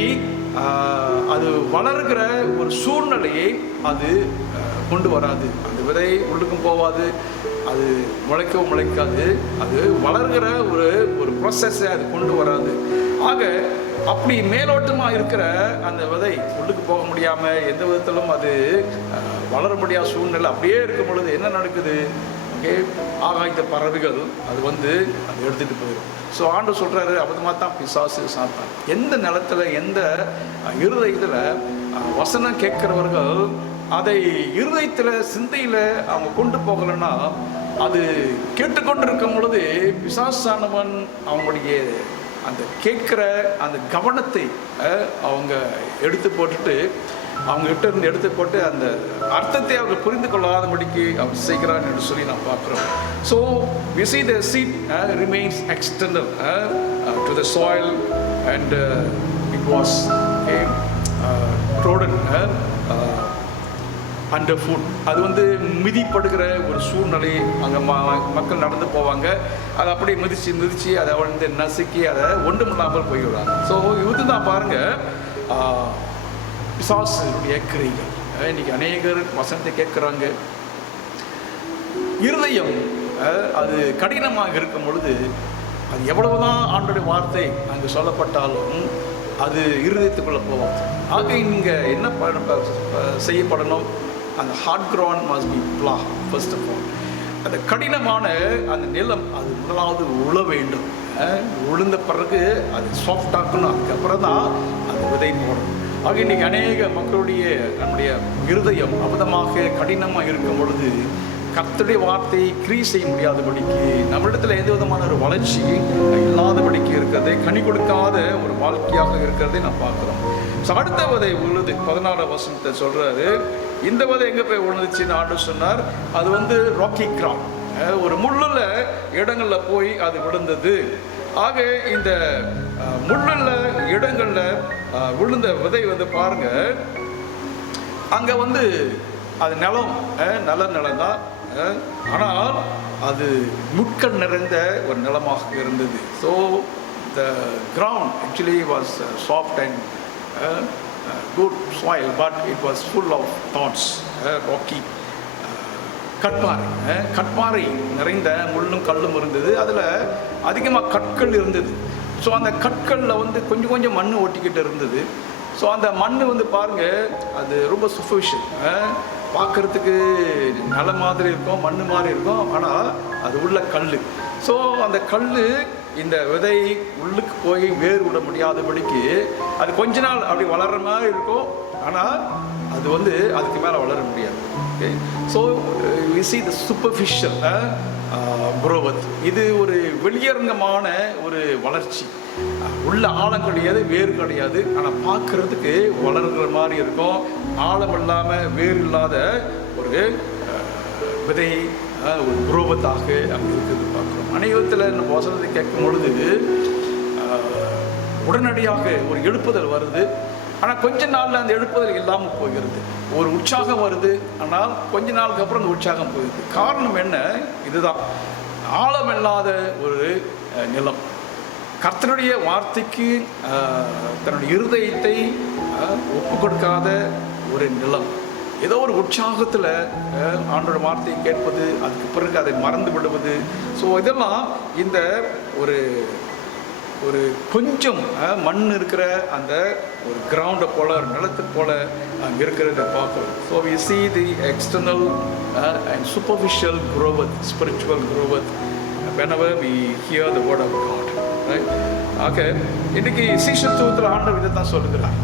அது வளர்கிற ஒரு சூழ்நிலையை அது கொண்டு வராது. அந்த விதை உள்ளுக்கும் போகாது, அது முளைக்காது, அது வளர்கிற ஒரு ப்ராசஸை அது கொண்டு வராது. ஆக அப்படி மேலோட்டமாக இருக்கிற அந்த விதை உள்ளுக்கு போக முடியாமல் எந்த விதத்திலும் அது வளர முடியாத சூழ்நிலை அப்படியே இருக்கும் பொழுது என்ன நடக்குது, ஓகே, ஆகாயத்த பறவைகள் அது அதை எடுத்துகிட்டு போயிடும். ஸோ ஆண்டு சொல்கிறாரு, அப்போதுமா தான் பிசாசு சாத்தான் எந்த நிலத்தில் எந்த இருதயத்தில் வசனம் கேட்குறவர்கள் அதை இருதயத்தில் சிந்தையில் அவங்க கொண்டு போகலைன்னா அது கேட்டுக்கொண்டு இருக்கும் பொழுது பிசாசானவன் அவங்களுடைய அந்த கேட்குற அந்த கவனத்தை அவங்க எடுத்து போட்டுட்டு அவங்ககிட்ட இருந்து எடுத்து போட்டு அந்த அர்த்தத்தை அவங்க புரிந்து கொள்ளாதபடிக்கு அவங்க செய்கிறான் என்று சொல்லி நாம் பார்க்குறோம். So we see the seed remains external to the soil and it was trodden under foot. அது மிதிப்படுகிற ஒரு சூழ்நிலை அங்கே மக்கள் நடந்து போவாங்க. அதை அப்படியே மிதிச்சு அதை நசுக்கி அதை ஒன்றுமில்லாமல் போய்விடுறாங்க. ஸோ இது தான் பாருங்கள் பிசாசுடைய கிரியைகள். இன்னைக்கு அநேகர் வசனத்தை கேட்குறாங்க, இருதயம் அது கடினமாக இருக்கும் பொழுது அது எவ்வளவுதான் ஆண்டோடைய வார்த்தை அங்கு சொல்லப்பட்டாலும் அது இருதயத்துக்குள்ளே போகும். ஆக இங்கே என்ன செய்யப்படணும்? அந்த hard ground must be ploughed first of all. அந்த கடினமான அந்த நிலம் அது முதலாவது உழ வேண்டும். உளுந்த பிறகு அது சாஃப்டாக்கணும், அதுக்கப்புறம் தான் அந்த விதை போடணும். ஆக இன்றைக்கி அநேக மக்களுடைய நம்முடைய இருதயம் அபதமாக கடினமாக இருக்கும் பொழுது கர்த்தருடைய வார்த்தையை கிரியை செய்ய முடியாதபடிக்கு, நம்மளிடத்தில் எந்த விதமான ஒரு வளர்ச்சி இல்லாதபடிக்கு இருக்கிறதே, கனி கொடுக்காத ஒரு வாழ்க்கையாக இருக்கிறதை நான் பார்க்குறோம். ஸோ அடுத்த விதை உழுது 16 வசனத்தை சொல்கிறாரு. இந்த விதை எங்கே போய் விழுந்துச்சுன்னு ஆண்டவர் சொன்னார். அது ராக்கி கிரவுண்ட், ஒரு முள்ளுள்ள இடங்களில் போய் அது விழுந்தது. ஆக இந்த முள்ளுள்ள இடங்களில் விழுந்த விதை பாருங்க, அங்கே அது நிலம் நல்ல நிலம் தான், ஆனால் அது முட்கள் நிறைந்த ஒரு நிலமாக இருந்தது. So the ground actually was soft and good soil, but it was full of thorns, rocky. கட்பாறை நிறைந்த முள்ளும் கல்லும் இருந்தது. அதில் அதிகமாக கற்கள் இருந்தது. ஸோ அந்த கற்களில் கொஞ்சம் கொஞ்சம் மண் ஒட்டிக்கிட்டு இருந்தது. ஸோ அந்த மண் பாருங்கள், அது ரொம்ப சூப்பர்ஃபிஷியல், பார்க்குறதுக்கு நல்ல மாதிரி இருக்கும், மண் மாதிரி இருக்கும், ஆனால் அது உள்ள கல். ஸோ அந்த கல் இந்த விதை உள்ளுக்கு போய் வேர் விட முடியாதபடிக்கு அது கொஞ்ச நாள் அப்படி வளர்கிற மாதிரி இருக்கும், ஆனால் அது அதுக்கு மேலே வளர முடியாது. Okay, so we see the superficial growth. இது ஒரு வெளியரங்கமான ஒரு வளர்ச்சி, உள்ள ஆழம் கிடையாது, வேறு கிடையாது, ஆனால் பார்க்குறதுக்கு வளர்கிற மாதிரி இருக்கும். ஆழம் இல்லாமல் வேறு இல்லாத ஒரு விதை ஒரு குரோபத்தாக அங்கே இருக்கிறது பார்க்குறோம். அநேகத்தில் நம்ம வசனத்தை கேட்கும் பொழுது உடனடியாக ஒரு எழுப்புதல் வருது, ஆனால் கொஞ்ச நாளில் அந்த எழுப்புதல் இல்லாமல் போகிறது. ஒரு உற்சாகம் வருது, ஆனால் கொஞ்ச நாளுக்கு அப்புறம் அந்த உற்சாகம் போயிடுது. காரணம் என்ன? இதுதான், ஆழமில்லாத ஒரு நிலம். கர்த்தருடைய வார்த்தைக்கு தன்னுடைய இருதயத்தை ஒப்பு கொடுக்காத ஒரு நிலம். ஏதோ ஒரு உற்சாகத்தில் ஆண்டோட வார்த்தையை கேட்பது, அதுக்கு பிறகு அதை மறந்து விடுவது. ஸோ இதெல்லாம் இந்த ஒரு ஒரு கொஞ்சம் மண் இருக்கிற அந்த ஒரு கிரவுண்டை போல், ஒரு நிலத்தை போல் அங்கே இருக்கிறத பார்க்குறோம். So we see the external and superficial growth, spiritual growth whenever we hear the word of God, right? ஆக இன்றைக்கி சீஷத்துவத்தில் ஆண்டவர் இதை தான் சொல்லுகிறார்.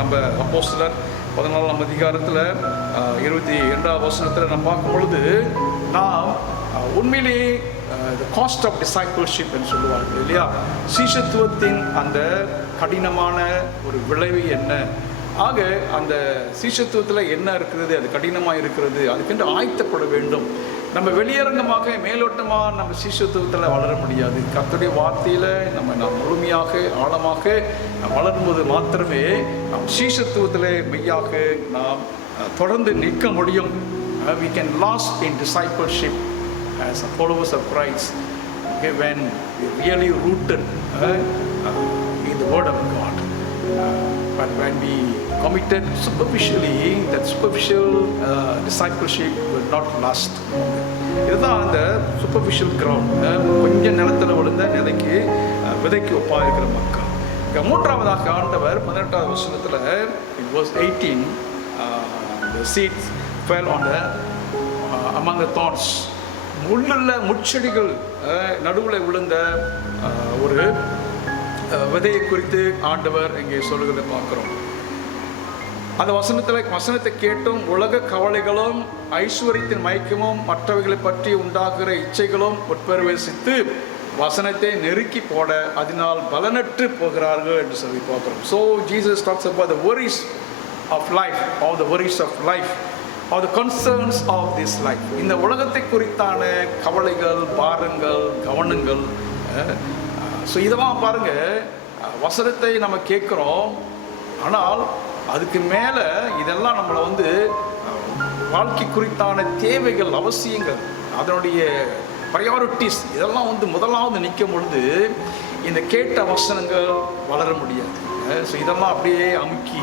நம்ம அப்போஸ்தலர் 14ஆம் அதிகாரத்தில் 22ஆம் வசனத்தில் நம்ம பார்க்கும் பொழுது, நாம் உண்மையிலேயே the cost of discipleship என்று சொல்லுவார்கள் இல்லையா, சீஷத்துவத்தின் அந்த கடினமான ஒரு விளைவு என்ன. ஆக அந்த சீஷத்துவத்தில் என்ன இருக்கிறது, அது கடினமாக இருக்கிறது, அதுக்கென்று ஆயத்தப்பட வேண்டும். நம்ம வெளியரங்கமாக மேலோட்டமாக நம்ம சீஷத்துவத்தில் வளர முடியாது. கர்த்தருடைய வார்த்தையில் நம்ம முழுமையாக ஆழமாக வளரும்போது மாத்திரமே நம் சீஷத்துவத்தில் மெய்யாக நாம் தொடர்ந்து நிற்க முடியும். We can last in discipleship as followers of Christ, okay, when we really rooted in the word of God. But when we committed superficially, that superficial discipleship will not last. இதுதான் அந்த superficial ground, கொஞ்சம் நிலத்தில் விழுந்த நிலைக்கு விதைக்கு ஒப்பாக இருக்கிற மக்கள். மூன்றாவதாக ஆண்டவர் 18ஆம் வசனத்தில் in verse 18, the seeds fell on the among the thorns. முள்ளுள்ள முட்செடிகள் நடுவில் விழுந்த ஒரு விதையை குறித்து ஆண்டவர் இங்கே சொல்லுகிறத பார்க்குறோம். அந்த வசனத்தை கேட்டும் உலக கவலைகளும் ஐஸ்வர்யத்தின் மயக்கமும் மற்றவைகளை பற்றி உண்டாகிற இச்சைகளும் உட்பிரவேசித்து வசனத்தை நெருக்கி போட அதனால் பலனற்று போகிறார்கள் என்று சொல்லி பார்க்குறோம். So Jesus talks about the worries of life, all the worries of life, or the concerns of this life. இந்த உலகத்தை குறித்தான கவலைகள், பாரங்கள், கவனங்கள். ஸோ இதெல்லாம் பாருங்கள், வசனத்தை நம்ம கேட்குறோம், ஆனால் அதுக்கு மேலே இதெல்லாம் நம்மளை வாழ்க்கை குறித்தான தேவைகள், அவசியங்கள், அதனுடைய ப்ரையாரிட்டிஸ் இதெல்லாம் முதலாவது நிற்கும் பொழுது இந்த கேட்ட வசனங்கள் வளர முடியாது. ஸோ இதெல்லாம் அப்படியே அமுக்கி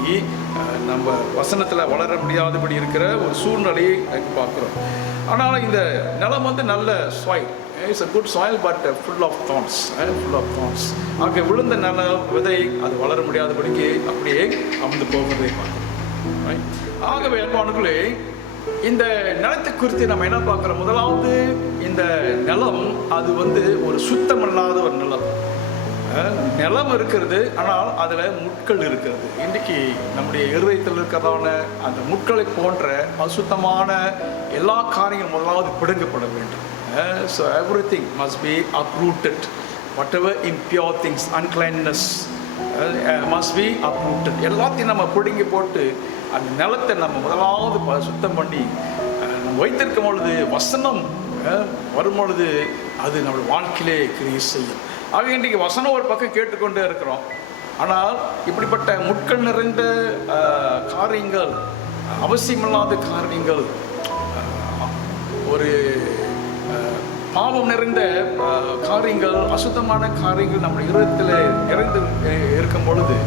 நம்ம வசனத்தில் வளர முடியாதபடி இருக்கிற ஒரு சூழ்நிலையை பார்க்குறோம். ஆனால் இந்த நிலம் நல்ல soil, it's a good soil but full of thorns, full of thorns. ஆக விழுந்த நில விதை அது வளர முடியாதபடிக்கு அப்படியே அமர்ந்து போகிறதை பார்க்கிறோம். ஆகவே அன்பானவர்களே, இந்த நிலத்தை குறித்து நம்ம என்ன பார்க்குறோம்? முதலாவது, இந்த நிலம் அது ஒரு சுத்தமில்லாத ஒரு நிலம். நிலம் இருக்கிறது, ஆனால் அதில் முட்கள் இருக்கிறது. இன்றைக்கி நம்முடைய இருதயத்தில் இருக்கிறதான அந்த முட்களை போன்ற அசுத்தமான எல்லா காரியங்களும் முதலாவது பிடுங்கப்பட வேண்டும். So everything must be uprooted. Whatever impure things, uncleanness must be uprooted. எல்லாத்தையும் நம்ம பிடுங்கி போட்டு அந்த நிலத்தை நம்ம முதலாவது சுத்தம் பண்ணி நம்ம வைத்திருக்கும் பொழுது வசனம் வரும்பொழுது அது நம்முடைய வாழ்க்கையிலே கிரியை செய்யும். ஆக இன்றைக்கு வசனம் ஒரு பக்கம் கேட்டுக்கொண்டே இருக்கிறோம், ஆனால் இப்படிப்பட்ட முட்கள் நிறைந்த காரியங்கள், அவசியமில்லாத காரியங்கள், ஒரு பாவம் நிறைந்த காரியங்கள், அசுத்தமான காரியங்கள் நம்ம இருதயத்தில் நிறைந்து இருக்கும் பொழுது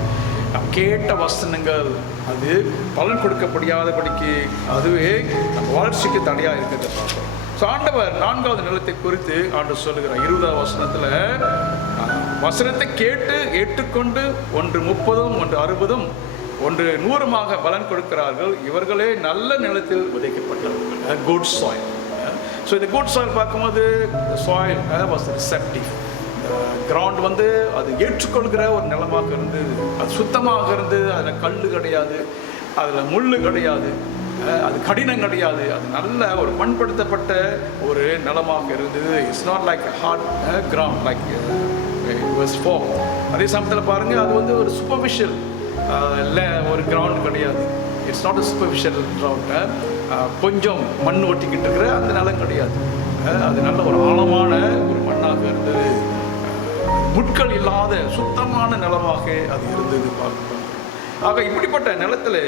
நம் கேட்ட வசனங்கள் அது பலன் கொடுக்கப்படியாதபடிக்கு அதுவே நம்ம வளர்ச்சிக்கு தடையாக இருக்கிறத பார்க்கிறோம். ஸோ ஆண்டவர் 4வது நிலத்தை குறித்து ஆண்டவர் சொல்லுகிறார் 20வது வசனத்தில், வசனத்தை கேட்டு ஏற்றுக்கொண்டு ஒன்று 30, ஒன்று 60, ஒன்று 100 பலன் கொடுக்கிறார்கள். இவர்களே நல்ல நிலத்தில் விதைக்கப்பட்டவர்கள். Good soil. ஸோ இந்த குட் சாயில் பார்க்கும்போது சாயில் வாஸ் ரிசெப்டிவ். கிரவுண்ட் அது ஏற்றுக்கொள்கிற ஒரு நிலமாக இருந்தது. அது சுத்தமாக இருந்தது. அதில் கல் கிடையாது, அதில் முள் கிடையாது, அது கடினம் கிடையாது. அது நல்ல ஒரு பண்படுத்தப்பட்ட ஒரு நிலமாக இருந்தது. It's not like hard ground like verse 4. அதே சமயத்தில் பாருங்கள், அது ஒரு சூப்பர்ஃபிஷியல் இல்லை ஒரு கிரவுண்ட் கிடையாது. It's not a superficial ground. கொஞ்சம் மண் ஒட்டிக்கிட்டு இருக்கிற அந்த நிலம் கிடையாது. அது நல்ல ஒரு ஆழமான ஒரு மண்ணாக இருந்தது. முட்கள் இல்லாத சுத்தமான நிலமாக அது இருந்தது பார்க்கணும். ஆக இப்படிப்பட்ட நிலத்தில்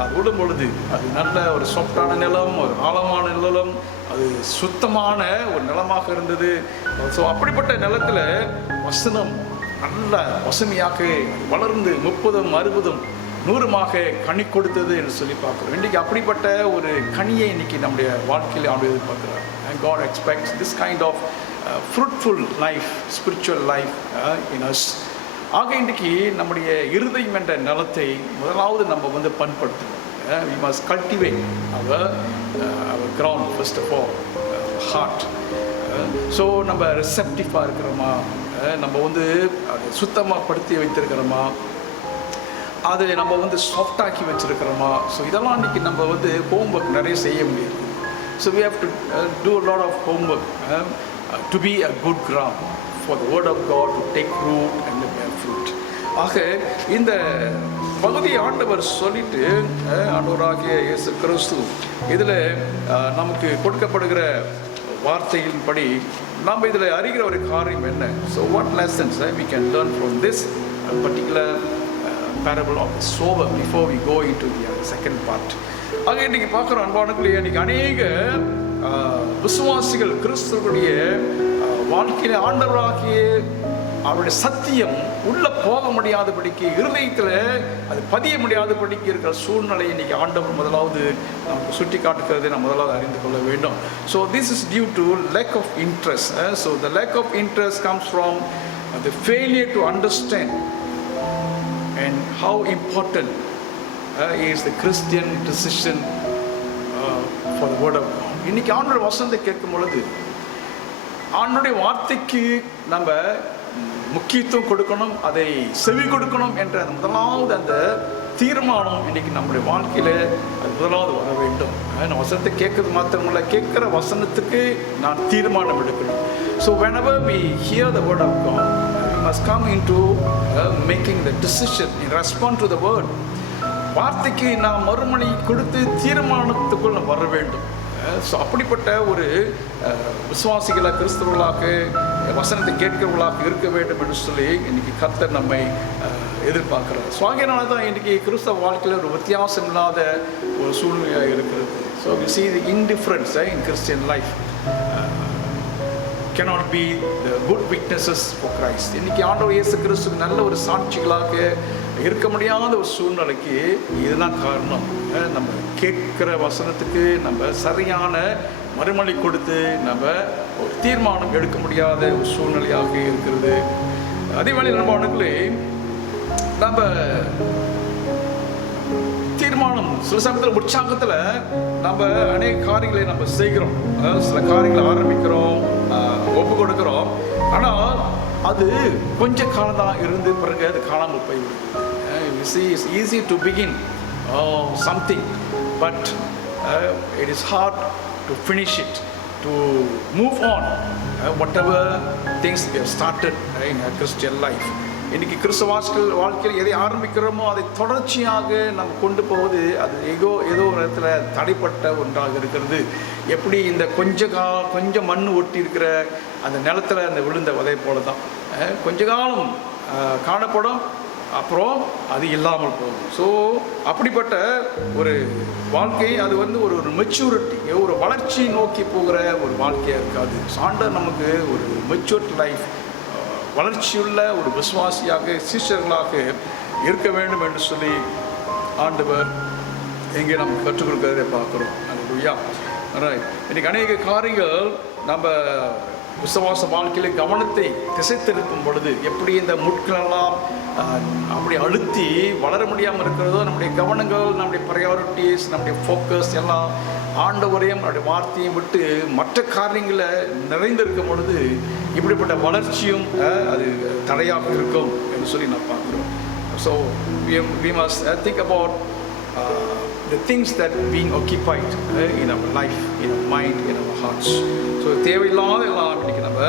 அது விடும் பொழுது அது நல்ல ஒரு சாஃப்டான நிலம், ஒரு ஆழமான நிலம், அது சுத்தமான ஒரு நிலமாக இருந்தது. ஸோ அப்படிப்பட்ட நிலத்தில் வசனம் நல்ல பசுமையாக வளர்ந்து 30, 60, 100 கனி கொடுத்தது என்று சொல்லி பார்க்குறோம். இன்றைக்கி அப்படிப்பட்ட ஒரு கனியை இன்றைக்கி நம்முடைய வாழ்க்கையில் அவர் எதிர்பார்க்குறார். God expects this kind of fruitful life, spiritual life in us. ஆக இன்றைக்கி நம்முடைய இருதயம் என்ற நிலத்தை முதலாவது நம்ம பண்படுத்தணும். We must cultivate our ground first of all, heart. So நம்ம ரிசெப்டிவாக இருக்கிறோமா, நம்ம அதை சுத்தமாக படுத்தி வைத்திருக்கிறோமா, அதை நம்ம சாஃப்டாக்கி வச்சுருக்கிறோமா. ஸோ இதெல்லாம் இன்றைக்கி நம்ம ஹோம்ஒர்க் நிறைய செய்ய முடியாது. So we have to do a lot of homework to be a good ground for the word of God to take root and bear fruit. ஆக இந்த பகுதியை ஆண்டவர் சொல்லிட்டு, ஆண்டவராகிய இயேசு கிறிஸ்து இதில் நமக்கு கொடுக்கப்படுகிற வார்த்தையின்படி நாம் இதில் அறிகிற ஒரு காரியம் என்ன? So what lessons we can learn from this particular parable of the sower before we go into the second part. ஆக இன்றைக்கி பார்க்குறோம் அன்பானவர்களே, இன்றைக்கி அநேக விசுவாசிகள் கிறிஸ்துவனுடைய வாழ்க்கையில் ஆண்டவராகிய அவருடைய சத்தியம் உள்ளே போக முடியாதபடிக்கு, இருதயத்தில் அது பதிய முடியாதபடிக்கு இருக்கிற சூழ்நிலை இன்றைக்கி ஆண்டவர் முதலாவது நமக்கு சுட்டி காட்டுகிறது நாம் முதலாவது அறிந்து கொள்ள வேண்டும். So this is due to lack of interest. So the lack of interest comes from the failure to understand and how important is the Christian decision for the word of God. இன்றைக்கி ஆண்டோட வசனத்தை கேட்கும் பொழுது ஆண்டோடைய வார்த்தைக்கு நம்ம முக்கியத்துவம் கொடுக்கணும், அதை செவி கொடுக்கணும் என்ற அந்த முதலாவது அந்த தீர்மானம் இன்றைக்கி நம்முடைய வாழ்க்கையில் அது முதலாவது வர வேண்டும். வசனத்தை கேட்கறது மாத்திரமில்லை, கேட்குற வசனத்துக்கு நான் தீர்மானம் எடுக்கணும். So whenever we hear the word of God, we must come into making the decision in response to the word. வார்த்தைக்கு நாம் மறுமொழி கொடுத்து தீர்மானத்துக்குள் நாம் வர வேண்டும். ஸோ அப்படிப்பட்ட ஒரு விசுவாசிகளாக கிறிஸ்தவர்களாக வசனத்தை கேட்கிறவர்களாக இருக்க வேண்டும் என்று சொல்லி இன்றைக்கி கர்த்தர் நம்மை எதிர்பார்க்கிறார். ஸோ ஆகையினால தான் இன்றைக்கி கிறிஸ்தவ வாழ்க்கையில் ஒரு வித்தியாசம் இல்லாத ஒரு சூழ்நிலையாக இருக்கிறது. So we see the indifference in Christian life cannot be the good witnesses for Christ. இன்றைக்கி ஆண்டவர் இயேசு கிறிஸ்துக்கு நல்ல ஒரு சாட்சிகளாக இருக்க முடியாத ஒரு சூழ்நிலைக்கு இதுதான் காரணம். நம்ம கேட்குற வசனத்துக்கு நம்ம சரியான மறுமொழி கொடுத்து நம்ம ஒரு தீர்மானம் எடுக்க முடியாத ஒரு சூழ்நிலையாக இருக்கிறது. அதே வேளையில் நண்பர்களே, நம்ம தீர்மானம் சில சமயத்தில் உற்சாகத்தில் நம்ம அநேக காரியங்களை நம்ம செய்கிறோம், சில காரியங்களை ஆரம்பிக்கிறோம், ஒப்பு கொடுக்கிறோம். ஆனால் அது கொஞ்ச காலம் தான் இருந்து பிறகு அது காணாமல் போய்விடுது. It's easy to begin something, but it is hard to finish it, to move on whatever things we have started in our Christian life. இன்றைக்கி கிறிஸ்தவ வாழ்க்கையில் எதை ஆரம்பிக்கிறோமோ அதை தொடர்ச்சியாக நம்ம கொண்டு போவது அது ஏதோ ஒரு இடத்துல தடைப்பட்ட ஒன்றாக இருக்கிறது. எப்படி இந்த கொஞ்சம் மண் ஒட்டி இருக்கிற அந்த நிலத்தில் அந்த விழுந்த விதை போல தான் கொஞ்ச காலம் காணப்படும், அப்புறம் அது இல்லாமல் போகும். ஸோ அப்படிப்பட்ட ஒரு வாழ்க்கை அது ஒரு மெச்சூரிட்டி, ஒரு வளர்ச்சி நோக்கி போகிற ஒரு வாழ்க்கையாக இருக்காது. ஆண்டவர் நமக்கு ஒரு மெச்சூர்ட் லைஃப், வளர்ச்சியுள்ள ஒரு விசுவாசியாக சீஷர்களாக இருக்க வேண்டும் என்று சொல்லி ஆண்டவர் எங்கே நமக்கு கற்றுக் கொடுக்கிறதை பார்க்குறோம். அல்லேலூயா. இன்னைக்கு அநேக காரியங்கள் நம்ம விசுவாச வாழ்க்கையில் கவனத்தை திசை திருப்பும் பொழுது எப்படி இந்த முட்களெல்லாம் அப்படி அழுத்தி வளர முடியாமல் இருக்கிறதோ, நம்முடைய கவனங்கள், நம்முடைய ப்ரையாரிட்டிஸ், நம்முடைய ஃபோக்கஸ் எல்லாம் ஆண்டவரையும் அவருடைய வார்த்தையும் விட்டு மற்ற காரியங்களை நிறைந்திருக்கும் பொழுது இப்படிப்பட்ட வளர்ச்சியும் அது தடையாக இருக்கும் என்று சொல்லி நான் பார்க்குறோம். So we must think about the things that being occupied in our life, in our mind, in our hearts. So தேவையில்லாத எல்லாம் இன்றைக்கி நம்ம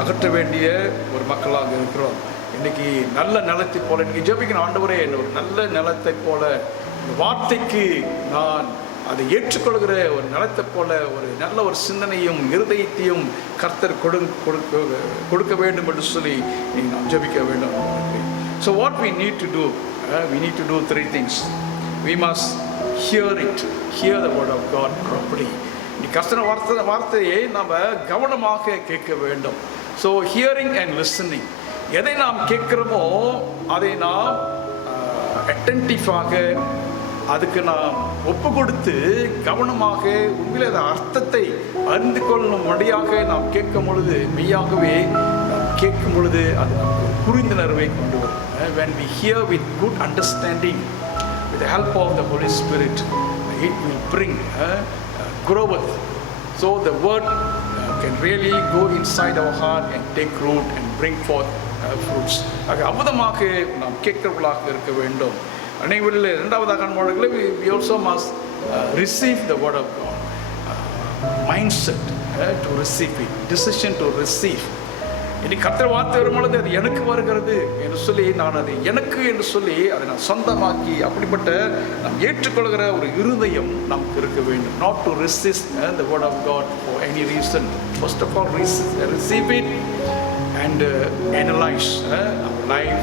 அகற்ற வேண்டிய ஒரு மக்களாக இருக்கிறோம். இன்றைக்கி நல்ல நிலத்தை போல இன்றைக்கி ஜெபிக்கிற ஆண்டவரே, ஒரு நல்ல நிலத்தை போல இந்த வார்த்தைக்கு நான் அதை ஏற்றுக்கொள்கிற ஒரு நிலத்தை போல ஒரு நல்ல ஒரு சிந்தனையும் இருதயத்தையும் கர்த்தர் கொடுக்க வேண்டும் என்று சொல்லி நாம் ஜெபிக்க வேண்டும். So what we need to do, we need to do three things. We must hear the word of God properly. கர்த்தர் வார்த்தையை நாம் கவனமாக கேட்க வேண்டும். ஸோ ஹியரிங் அண்ட் லிசனிங், எதை நாம் கேட்குறோமோ அதை நாம் அட்டென்டிவாக அதுக்கு நாம் ஒப்பு கொடுத்து கவனமாக உண்மையிலே அந்த அர்த்தத்தை அறிந்து கொள்ளும்படியாக நாம் கேட்கும் பொழுது, மெய்யாகவே நாம் கேட்கும் பொழுது அது நமக்கு புரிந்துணர்வை கொண்டு வரும். When we hear with good understanding, with the help of the Holy Spirit, it will bring growth. So the word can really go inside our heart and take root and bring forth fruits. ஆக அற்புதமாக நாம் கேட்கிறவர்களாக இருக்க வேண்டும். அனைவரில் இரண்டாவதாக we also must receive the word of God. Mindset to receive it, decision to receive. இன்னைக்கு கர்த்தர் வார்த்தை வரும்பொழுது அது எனக்கு வருகிறது என்று சொல்லி நான் அதை எனக்கு என்று சொல்லி அதை நான் சொந்தமாக்கி அப்படிப்பட்ட நாம் ஏற்றுக்கொள்கிற ஒரு இருதயம் நமக்கு இருக்க வேண்டும். Not to resist the word of God for any reason. First of all, receive it and analyze our life,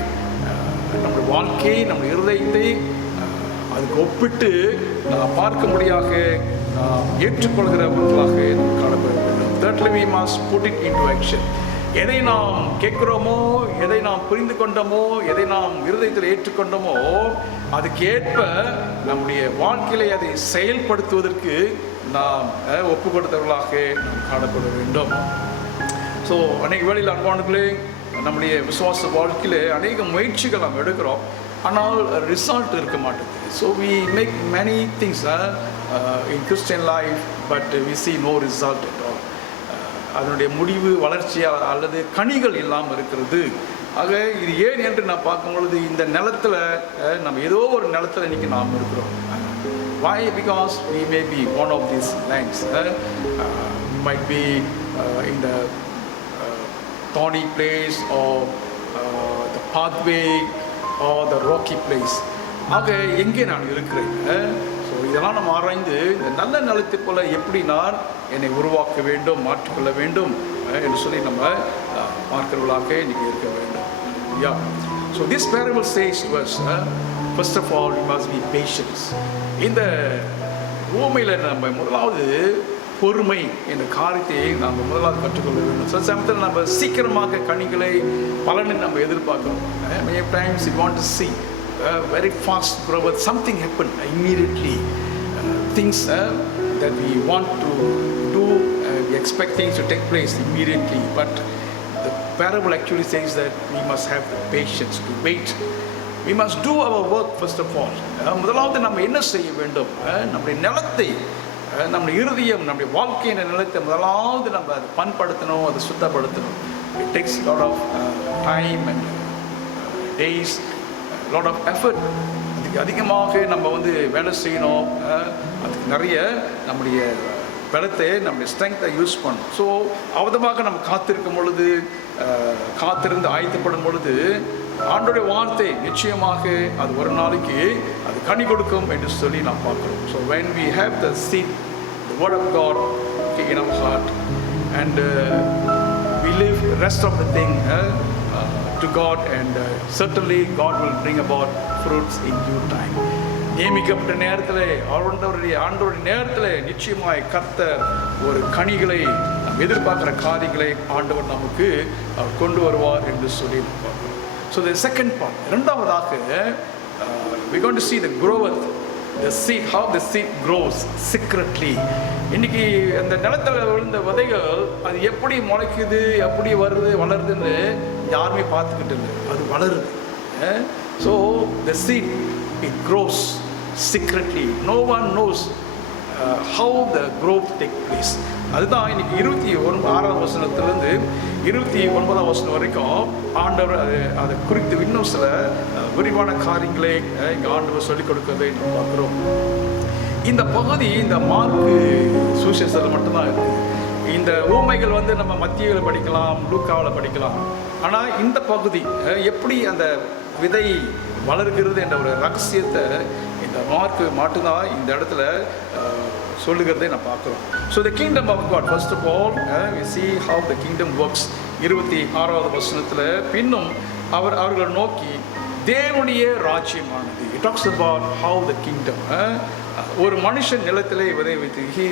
நம்முடைய வாழ்க்கை, நம்முடைய இருதயத்தை அதுக்கு ஒப்பிட்டு பார்க்கும்படியாக ஏற்றுக்கொள்கிறவர்களாக காணப்பட வேண்டும். Thirdly, we must put it into action. எதை நாம் கேட்கிறோமோ, எதை நாம் புரிந்து கொண்டோமோ, எதை நாம் இருதயத்தில் ஏற்றுக்கொண்டோமோ அதுக்கேற்ப நம்முடைய வாழ்க்கையிலே அதை செயல்படுத்துவதற்கு நாம் ஒப்பு கொடுத்தவர்களாக நாம் காணப்பட வேண்டும். ஸோ அநேக வேளையில் அன்பானவர்களே, நம்முடைய விசுவாச வாழ்க்கையில் அநேக முயற்சிகள் நாம் எடுக்கிறோம், ஆனால் ரிசல்ட் இருக்க மாட்டேங்குது. So we make many things in Christian life, but we see no result at all. அதனுடைய முடிவு வளர்ச்சி அல்லது கனிகள் இல்லாமல் இருக்கிறது. ஆக இது ஏன் என்று நான் பார்க்கும் பொழுது இந்த நிலத்தில் நம்ம ஏதோ ஒரு நிலத்தில் இன்றைக்கி நாம் இருக்கிறோம். Why? Because we may be one of these lands. Might be in the thorny place or the pathway or the rocky place. ஆக எங்கே நான் இருக்கிறேன்? ஸோ இதெல்லாம் நம்ம ஆராய்ந்து இந்த நல்ல நிலத்தை போல எப்படி நான் என்னை உருவாக்க வேண்டும், மாற்றிக்கொள்ள வேண்டும் என்று சொல்லி நம்ம பார்க்கிறவர்களாக இன்றைக்கி இருக்க வேண்டும். Yeah. So this parable says to us, first of all, we must be patient. இந்த பூமியில் நம்ம முதலாவது பொறுமை என்ற காரியத்தை நாம் முதலாவது கற்றுக்கொள்ள வேண்டும். சில சமயத்தில் நம்ம சீக்கிரமாக கனிகளை பலனை நம்ம எதிர்பார்க்கிறோம். Many times we want to see very fast growth, something happen immediately, things that we want to do we expect things to take place immediately, but the parable actually says that we must have the patience to wait. We must do our work first of all. முதலாவது நம்ம என்ன செய்ய வேண்டும்? நம்முடைய நிலத்தை, நம்முடைய இருதயம், நம்முடைய வாழ்க்கையின் நிலத்தை முதலாவது நம்ம அதை பண்படுத்தணும், அதை சுத்தப்படுத்தணும். It takes a lot of time and days, a lot of effort. அதுக்கு அதிகமாக நம்ம வேலை செய்யணும். அதுக்கு நிறைய நம்முடைய பலத்தை, நம்முடைய ஸ்ட்ரெங்த்தை யூஸ் பண்ணணும். ஸோ அவதமாக நம்ம காத்திருக்கும் பொழுது, காத்திருந்து ஆயத்தப்படும் பொழுது ஆண்டோடைய வார்த்தை நிச்சயமாக அது ஒரு நாளைக்கு அது கனி கொடுக்கும் என்று சொல்லி நாம் பார்க்கிறோம். So when we have the seed, the word of God in our heart, and we leave the rest of the thing to God, and certainly God will bring about fruits in due time. நியமிக்கப்பட்ட நேரத்தில் ஆண்டவருடைய நேரத்தில் நிச்சயமாய் கர்த்தர் ஒரு கனிகளை நாம் எதிர்பார்க்கிற காரியங்களை ஆண்டவர் நமக்கு கொண்டு வருவார் என்று சொல்லி பார்க்கிறோம். So the second part, இரண்டாவதாக we're going to see the growth, the seed, how the seed grows secretly. இன்னைக்கு அந்த நிலத்தில் விழுந்த விதைகள் அது எப்படி முளைக்குது, எப்படி வளருதுன்னு யாருமே பார்த்துக்கிட்டு இல்லை. அது வளருது. So the seed, it grows secretly. No one knows how the growth take place. அதுதான் இன்னைக்கு 26ஆம் வசனத்திலிருந்து 29ஆம் வசனம் வரைக்கும் ஆண்டவர் அதை குறித்து இன்னும் சில விரிவான காரியங்களை இங்கே ஆண்டவர் சொல்லிக் கொடுக்கிறதை நம்ம பார்க்குறோம். இந்த பகுதி இந்த மார்க்கு சுவிசேஷத்தில் மட்டும்தான் இருக்குது. இந்த ஊமைகள் நம்ம மத்தியில் படிக்கலாம், லூக்காவில் படிக்கலாம். ஆனால் இந்த பகுதி எப்படி அந்த விதை வளர்கிறது என்ற ஒரு ரகசியத்தை இந்த மார்க்கு மட்டும்தான் இந்த இடத்துல சொல்லுகிறதை நான் பார்க்குறோம். So the kingdom of God, first of all we see how the kingdom works. 26ஆவது வசனத்தில் பின்னும் அவர்களை நோக்கி தேவனுடைய ராஜ்யமானது. It talks about how the kingdom, ஒரு மனுஷன் நிலத்திலே விதை வைத்து, he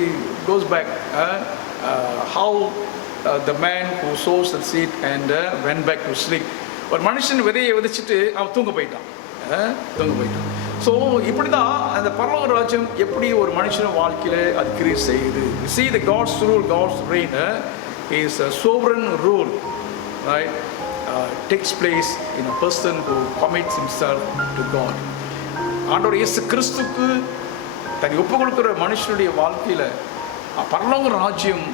goes back how the man who sows the seed and went back to sleep. ஒரு மனுஷன் விதையை விதைச்சிட்டு அவன் தூங்க போயிட்டான். ஸோ இப்படி தான் அந்த பரலோக ராஜ்யம் எப்படி ஒரு மனுஷன் வாழ்க்கையில் அது கிரியேட் செய்யுது. You see the God's rule, God's reign is a sovereign rule, right? Takes place in a person who commits himself to God. ஆண்டவர் இயேசு கிறிஸ்துக்கு தன்னை ஒப்பு கொடுக்கிற மனுஷனுடைய வாழ்க்கையில் பரலோக ராஜ்யம்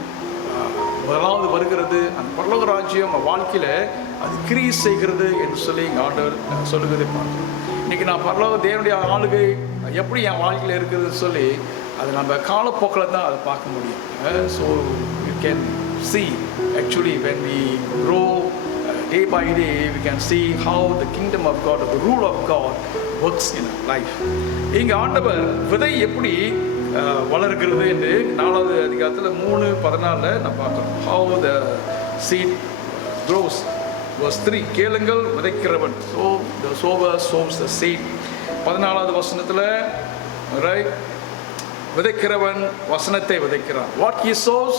முதலாவது வருகிறது. அந்த பரலோக ராஜ்யம் வாழ்க்கையில் அது கிரியை செய்கிறது என்று சொல்லி எங்கள் ஆண்டவர் சொல்லுகிறதை பார்க்கிறோம். இன்றைக்கி நான் பரலோக தேவனுடைய ஆளுகை எப்படி என் வாழ்க்கையில் இருக்குதுன்னு சொல்லி அதை நம்ம காலப்போக்கில் தான் அதை பார்க்க முடியும். So you can see actually when we grow day by day, we can see how the kingdom of God, the rule of God works in our life. இங்கே ஆண்டவர் விதை எப்படி வளர்கிறது என்று 4வது அதிகாரத்தில் 3:14 நான் பார்க்குறோம். How the seed grows. Verse 3, கேளுங்கள் விதைக்கிறவன். So the sower sows the seed. 14வது வசனத்தில் right, விதைக்கிறவன் வசனத்தை விதைக்கிறான். What he sows?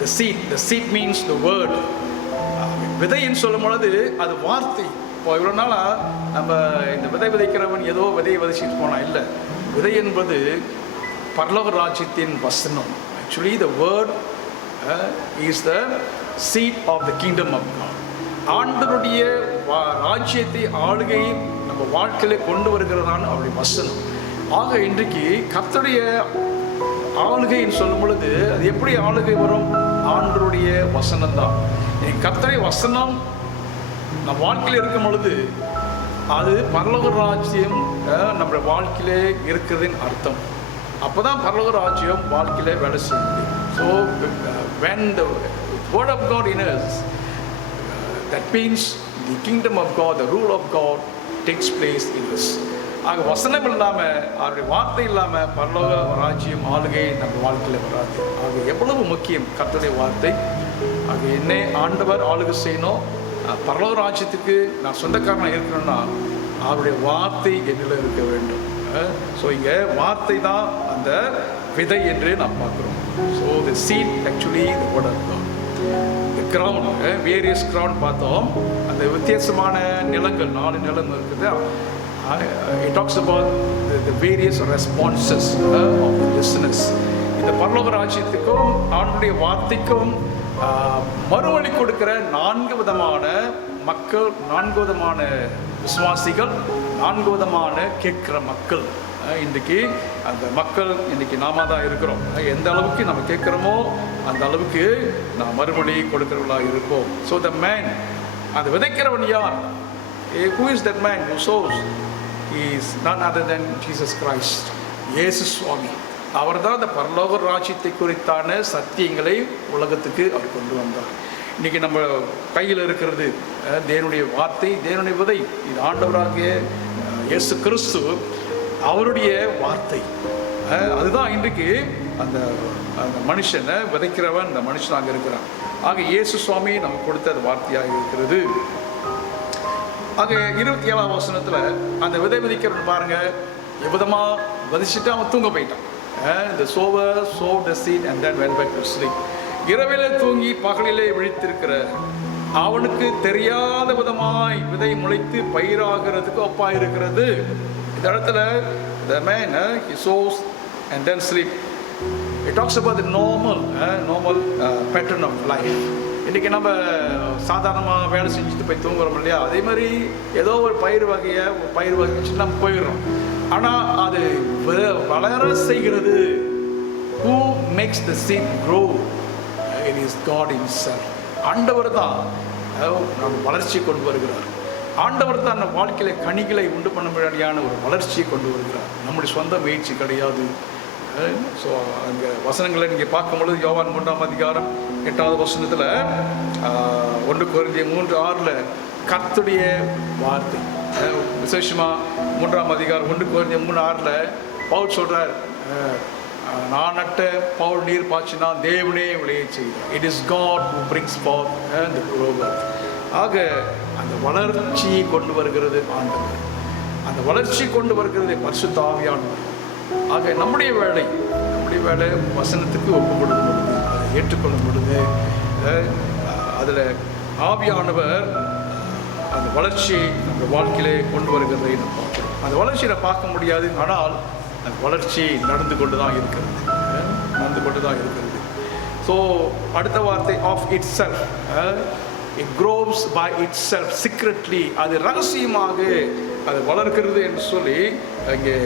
The seed. The seed means the word. விதைன்னு சொல்லும் பொழுது அது வார்த்தை. இப்போ இவ்வளோ நாளாக நம்ம இந்த விதைக்கிறவன் ஏதோ விதையை விதைச்சிட்டு போனால் இல்லை. விதை என்பது பரலோக ராஜ்யத்தின் வசனம். Actually the word is the seed of the kingdom of God. ஆண்டவருடைய ராஜ்யத்தை ஆளுகை நம்ம வாழ்க்கையில கொண்டு வருகிறதான அவருடைய வசனம். ஆக இன்றைக்கு கர்த்தருடைய ஆளுகைன்னு சொல்லும் பொழுது அது எப்படி ஆளுகை வரும்? ஆண்டவருடைய வசனம் தான். கர்த்தருடைய வசனம் நம்ம வாழ்க்கையில் இருக்கும் பொழுது அது பரலோக ராஜ்யம் நம்ம வாழ்க்கையிலே இருக்கிறதுன்னு அர்த்தம். அப்போ தான் பரலோக ராஜ்யம் வாழ்க்கையில் வேலை செய்ய முடியும். So when the word of God in us, that means the kingdom of God, the rule of God takes place in us. ஆக வசனம் இல்லாமல், அவருடைய வார்த்தை இல்லாமல் பரலோக ராஜ்யம் ஆளுகை நம்ம வாழ்க்கையில் வராது. ஆக எவ்வளவு முக்கியம் கர்த்தருடைய வார்த்தை. ஆக என்னை ஆண்டவர் ஆளுகை செய்யணும், பரலோக ராஜ்யத்துக்கு நான் சொந்தக்காரனாக இருக்கணும்னா அவருடைய வார்த்தை என்னில் இருக்க வேண்டும். ஸோ இங்கே வார்த்தை தான் அந்த விதை என்று நாம் பார்க்குறோம். So the seed actually the word of God. The ground, various ground பார்த்தோம். அந்த வித்தியாசமான நிலங்கள் 4 நிலம் இருக்குது. It talks about the various responses of the listeners. இந்த பரலோக ராஜ்யத்துக்கும் ஆண்டுடைய வார்த்தைக்கும் மறுவழி கொடுக்கிற 4 விதமான மக்கள், 4 விதமான விசுவாசிகள், 4 விதமான கேட்கிற மக்கள். இன்றைக்கி அந்த மக்கள் இன்றைக்கி நாம தான் இருக்கிறோம். எந்த அளவுக்கு நம்ம கேட்குறோமோ அந்த அளவுக்கு நாம் மறுமொழி கொடுக்கிறவர்களாக இருப்போம். ஸோ த மேன், அந்த விதைக்கிறவன் யார்? Who is that man who sows? He is none other than Jesus Christ. இயேசு சுவாமி. அவர் தான் அந்த பரலோக ராஜ்யத்தை குறித்தான சத்தியங்களை உலகத்துக்கு அவர் கொண்டு வந்தார். இன்றைக்கி நம்ம கையில் இருக்கிறது தேவனுடைய வார்த்தை, தேவனுடைய விதை. இது ஆண்டவராகிய இயேசு கிறிஸ்து அவருடைய வார்த்தை. அதுதான் இன்றைக்கு அந்த அந்த மனுஷனை விதைக்கிறவன் அந்த மனுஷனாக இருக்கிறான். ஆக இயேசு சுவாமி நமக்கு கொடுத்த அந்த வார்த்தையாக இருக்கிறது. ஆக 27ஆம் வசனத்தில் அந்த விதை விதைக்கிறவன் பாருங்க, எவ்விதமாக விதைச்சிட்டு அவன் தூங்க போயிட்டான். The sower sowed the seed and then went back to sleep. இரவிலே தூங்கி பகலிலே விழித்திருக்கிற அவனுக்கு தெரியாத விதமாய் விதை முளைத்து பயிராகிறதுக்கு ஒப்பாயிருக்கிறது. இந்த இடத்துல the man he sows and then sleep. It talks about the normal pattern of life. இன்றைக்கி நம்ம சாதாரணமாக வேலை செஞ்சுட்டு போய் தூங்குறோம் இல்லையா? அதே மாதிரி ஏதோ ஒரு பயிர் வகையை வச்சு நம்ம போயிடுறோம். ஆனால் அது வளர செய்கிறது. Who makes the seed grow? It is God himself. ஆண்டவர் தான் நம்ம வளர்ச்சியை கொண்டு வருகிறார். ஆண்டவர் தான் நம்ம வாழ்க்கையில் கனிகளை உண்டு பண்ண முடியாத ஒரு வளர்ச்சியை கொண்டு வருகிறார். நம்முடைய சொந்த முயற்சி கிடையாது. ஸோ அங்கே வசனங்களை நீங்கள் பார்க்கும்பொழுது யோவான் 3ஆம் அதிகாரம் 8வது வசனத்தில் 1 கொரிந்தியர் 3:6 கர்த்தருடைய வார்த்தை, விசேஷமாக 3ஆம் அதிகாரம் 1 கொரிந்தியர் 3:6 பவுல் சொல்கிறார், நான் நட்ட பவுல் நீர் பாய்ச்சினா தேவனே விளைய செய்கிறார். It is God who brings forth the growth. ஆக அந்த வளர்ச்சியை கொண்டு வருகிறது ஆண்டவர். அந்த வளர்ச்சி கொண்டு வருகிறது பரிசுத்த ஆவியானவர். ஆக நம்முடைய வேலை வசனத்துக்கு ஒப்புக்கொள்ளும் பொழுது, அதை ஏற்றுக்கொள்ளும் பொழுது, அதில் ஆவியானவர் அந்த வளர்ச்சியை நம்ம வாழ்க்கையிலே கொண்டு வருகிறதை நம்ம பார்க்கிறோம். அந்த வளர்ச்சியை பார்க்க முடியாது, ஆனால் அந்த வளர்ச்சி நடந்து கொண்டு தான் இருக்கிறது. ஸோ அடுத்த வார்த்தை of itself. It grows by itself secretly. அது ரகசியமாக அது வளர்க்கிறது என்று சொல்லி இங்கே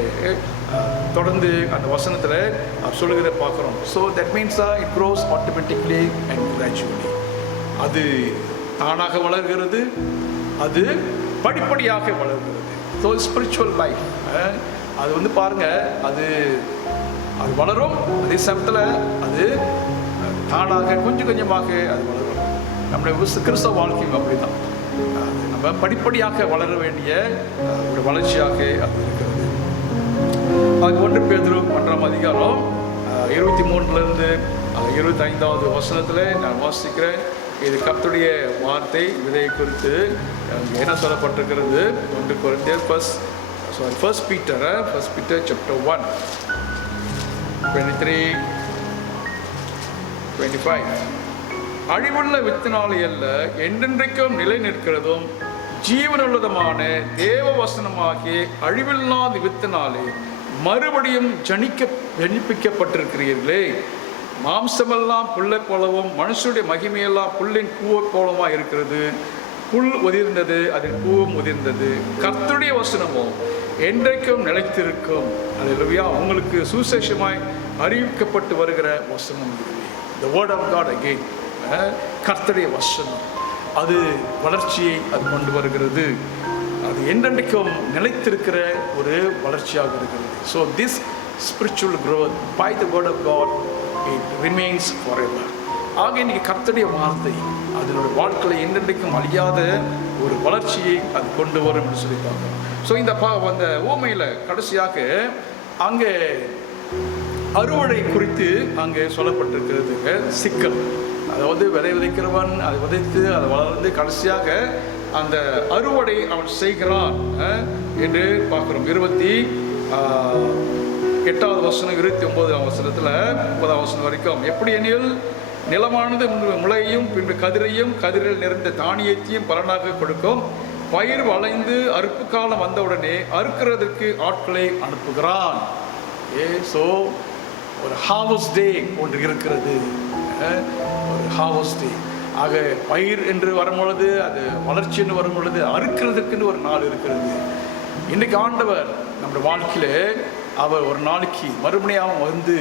தொடர்ந்து அந்த வசனத்தில் சொல்லுகிறத பார்க்குறோம். So that means it cross automatically and gradually. அது தானாக வளர்கிறது, அது படிப்படியாக வளர்கிறது. ஸோ ஸ்பிரிச்சுவல் லைஃப் அது பாருங்கள், அது வளரும், அதே சமயத்தில் அது தானாக கொஞ்சம் கொஞ்சமாக அது வளரும். நம்முடைய கிறிஸ்தவ வாழ்க்கையும் அப்படி தான். நம்ம படிப்படியாக வளர வேண்டிய ஒரு வளர்ச்சியாக அது இருக்கிறது. அது 1 பேதுரு 1ஆம் அதிகாரம் 23 25வது வசனத்தில் நான் வாசிக்கிறேன். இது கர்த்தருடைய வார்த்தை, விதையை குறித்து என்ன சொல்லப்பட்டிருக்கிறது? 1 கொரிந்தியர் 1 Peter chapter 1 23-25. அழிவுள்ள வித்தினாலே அல்ல, என்றென்றைக்கும் நிலை நிற்கிறதும் ஜீவனுள்ளதுமான தேவ வசனமாகிய அழிவில்லாத வித்தினாலே மறுபடியும் ஜனிப்பிக்கப்பட்டிருக்கிறீர்களே. மாம்சமெல்லாம் புல்லை போலவும் மனுஷனுடைய மகிமையெல்லாம் புல்லின் பூவை போலமாக இருக்கிறது. புல் உதிர்ந்தது, அதன் பூவும் உதிர்ந்தது. கர்த்தருடைய வசனமோ என்றைக்கும் நிலைத்திருக்கும். அல்லேலூயா. உங்களுக்கு சுசேஷமாய் அறிவிக்கப்பட்டு வருகிற வசனம் இதுவே. The word of God again. கர்த்தருடைய வசனம் அது வளர்ச்சியை அது கொண்டு வருகிறது. அது என்றென்றைக்கும் நிலைத்திருக்கிற ஒரு வளர்ச்சியாக இருக்கிறது. So this spiritual growth by the word of God, it remains forever. ஆக இன்னைக்கு கர்த்தருடைய வார்த்தை அதனுடைய வாழ்க்கையில் என்றென்றைக்கும் அழியாத ஒரு வளர்ச்சியை அது கொண்டு வரும் என்று சொல்லி பார்க்கணும். ஸோ இந்த அந்த ஓமையில் கடைசியாக அங்கே அறுவடை குறித்து அங்கே சொல்லப்பட்டிருக்கிறதுங்க சிக்கல். அதாவது விதை விதைக்கிறவன் அதை விதைத்து அதை வளர்ந்து கடைசியாக அந்த அறுவடை அவன் செய்கிறான் என்று பார்க்குறோம். 28வது வசனம் 29ஆம் வசனத்தில் 30ஆம் வசனம் வரைக்கும். எப்படி எனில் நிலமானது முளையையும் பின்பு கதிரில் நிறைந்த தானியத்தையும் பலனாக கொடுக்கும். பயிர் வளைந்து அறுப்பு காலம் வந்தவுடனே அறுக்கிறதுக்கு ஆட்களை அனுப்புகிறான். ஸோ ஒரு ஹார்வெஸ்ட் டே ஒன்று இருக்கிறது. ஒரு ஹார்வெஸ்ட் டே. ஆக பயிர் என்று வரும்பொழுது, அது வளர்ச்சின்னு வரும்பொழுது, அறுக்கிறதுக்குன்னு ஒரு நாள் இருக்கிறது. இன்றைக்கு ஆண்டவர் நம்முடைய வாழ்க்கையில் அவர் ஒரு நாளைக்கு மறுபடியும் வந்து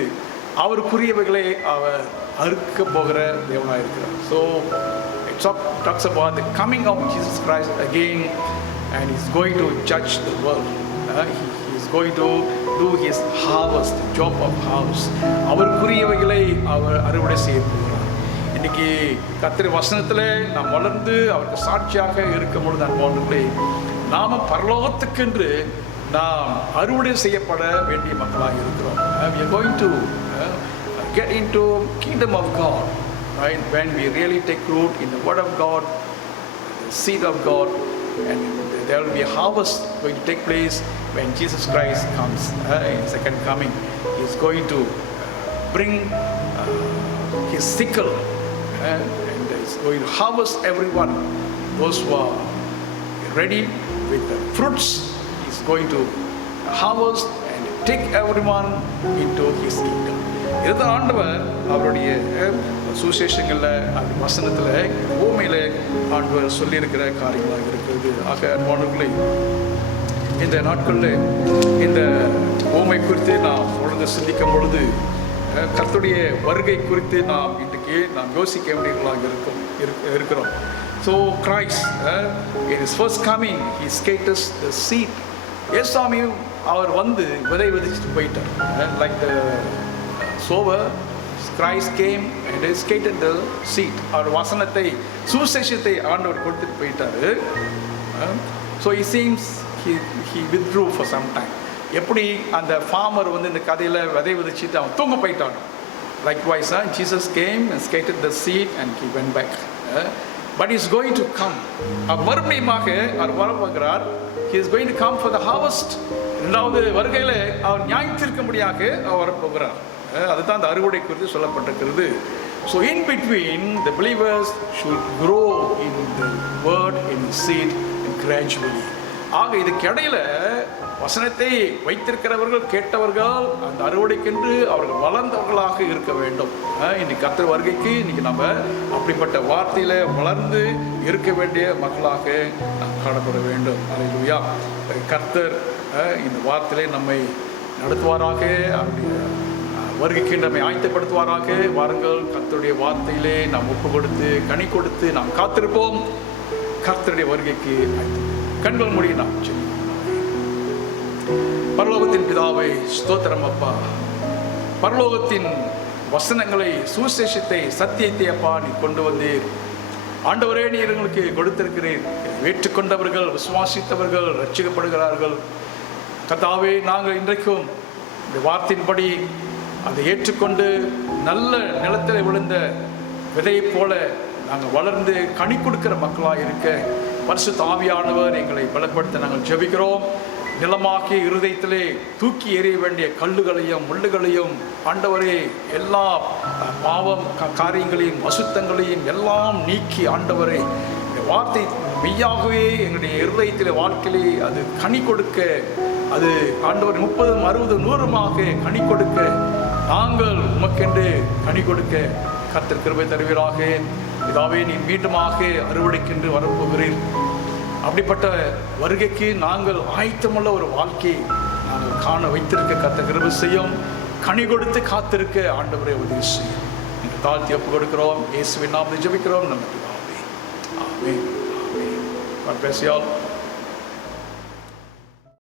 அவருக்குரியவைகளை அவர் அறுக்க போகிற தேவனாக இருக்கிறார். So it talks about the coming of Jesus Christ again, and he's going to judge the world. He is going to do his harvest, the job of harvest. அவருக்குரியவைகளை அவர் அறுவடை செய்ய போகிறார். இன்னைக்கு கர்த்தர் வசனத்தில் நாம் வளர்ந்து அவருக்கு சாட்சியாக இருக்கும் பொழுது அன்பானவர்களே, நாம பரலோகத்துக்கென்று நாம் அறுவடை செய்யப்பட வேண்டிய மக்களாக இருக்கிறோம். We are going to get into kingdom of God, right? When we really take root in the word of God, the seed of God, and there will be a harvest going to take place when Jesus Christ comes in second coming. He is going to bring his sickle and is going to harvest everyone. Those who are ready with the fruits, he is going to harvest and take everyone into his kingdom. இதுதான் ஆண்டவர் அவருடைய சுவிசேஷங்களில், அந்த வசனத்தில், பூமியில் ஆண்டவர் சொல்லியிருக்கிற காரியங்களாக இருக்கிறது. ஆக அன்பானவர்களே, இந்த நாட்களில் இந்த பூமை குறித்து நாம் தொடர்ந்து சிந்திக்கும் பொழுது கர்த்தருடைய வருகை குறித்து இன்றைக்கு நாம் யோசிக்க வேண்டியவர்களாக இருக்கிறோம். So Christ in his first coming he scatters the seed. ஏசாமி அவர் வந்து விதை விதைச்சிட்டு போயிட்டார். Like the sower, Christ came and scattered the seed. அவர் வசனத்தை, சுவிசேஷத்தை ஆண்டவர் கொடுத்துட்டு போயிட்டாரு. So he seems he withdrew for some time. எப்படி அந்த ஃபார்மர் வந்து இந்த கதையில் விதை விதைச்சிட்டு அவன் தூங்க போயிட்டான். Likewise, Jesus came and scattered the seed and he went back. But he is going to come. அவர் மறுபடியுமாக அவர் வரப்போகிறார். He is going to come for the harvest. இரண்டாவது வருகையில் அவர் நியாயத்திற்கும்படியாக அவர் வரப்போகிறார். அதுதான் அந்த அறுவடை குறித்து சொல்லப்பட்டிருக்கிறது. So in between, the believers should grow in the word, in the seed, and gradually. ஆக இதுக்கு இடையில வசனத்தை வைத்திருக்கிறவர்கள், கேட்டவர்கள், அந்த அறுவடைக்கென்று அவர்கள் வளர்ந்தவர்களாக இருக்க வேண்டும். இன்னைக்கு கர்த்தர் வருகைக்கு இன்னைக்கு நம்ம அப்படிப்பட்ட வார்த்தையில வளர்ந்து இருக்க வேண்டிய மக்களாக நாம் காணப்பட வேண்டும். அல்லேலூயா. கர்த்தர் இந்த வார்த்தையிலே நம்மை நடத்துவாராக, அவருடைய வருகைக்கு நம்மை ஆயத்தப்படுத்துவாராக. வாருங்கள், கர்த்தருடைய வார்த்தையிலே நாம் ஒப்பு கொடுத்து கனி கொடுத்து நாம் காத்திருப்போம். கர்த்தருடைய வருகைக்கு கண்கள் மூடி நாம் ஜெபிப்போம். பரலோகத்தின் பிதாவே, ஸ்தோத்திரம் அப்பா. பரலோகத்தின் வசனங்களை, சுவிசேஷத்தை, சத்தியத்தை அப்பா நீ கொண்டு வந்தீர். ஆண்டவரே, நீர் எங்களுக்கு கொடுத்திருக்கிறீர். ஏற்றுக்கொண்டவர்கள், விசுவாசித்தவர்கள் ரட்சிக்கப்படுகிறார்கள். கர்த்தாவே, நாங்கள் இன்றைக்கும் இந்த வார்த்தையின்படி அதை ஏற்றுக்கொண்டு நல்ல நிலத்தில் விழுந்த விதையைப் போல நாங்கள் வளர்ந்து கனி கொடுக்கிற மக்களாக இருக்க பரிசுத்த ஆவியானவர் எங்களை பலப்படுத்த நாங்கள் ஜெபிக்கிறோம். நிலமாக்கிய இருதயத்திலே தூக்கி எறிய வேண்டிய கல்லுகளையும் முள்ளுகளையும் ஆண்டவரே, எல்லா பாவம் காரியங்களையும் அசுத்தங்களையும் எல்லாம் நீக்கி ஆண்டவரே, இந்த வார்த்தை மெய்யாகவே எங்களுடைய இருதயத்திலே வாழ்க்கையிலே அது கனி கொடுக்க, அது ஆண்டவர் 30, 60, 100 கனி கொடுக்க, நாங்கள் உமக்கென்று கனி கொடுக்க கர்த்தர் கிருபை தருவீராக. இதாவே நீ மீண்டுமாக அறுவடைக்கென்று வரப்போகிறீர். அப்படிப்பட்ட வருகைக்கு நாங்கள் ஆயத்தமுள்ள ஒரு வாழ்க்கையை நாங்கள் காண வைத்திருக்க கர்த்தர் கிருபை செய்யும். கனி கொடுத்து காத்திருக்க ஆண்டவரே உதவி செய்யும். நீங்கள் தாழ்த்தி ஒப்பு கொடுக்கிறோம். இயேசுவின் நாமத்தில் ஜெபிக்கிறோம். நல்ல பிதாவே. ஆமென். ஆமென். God bless you all.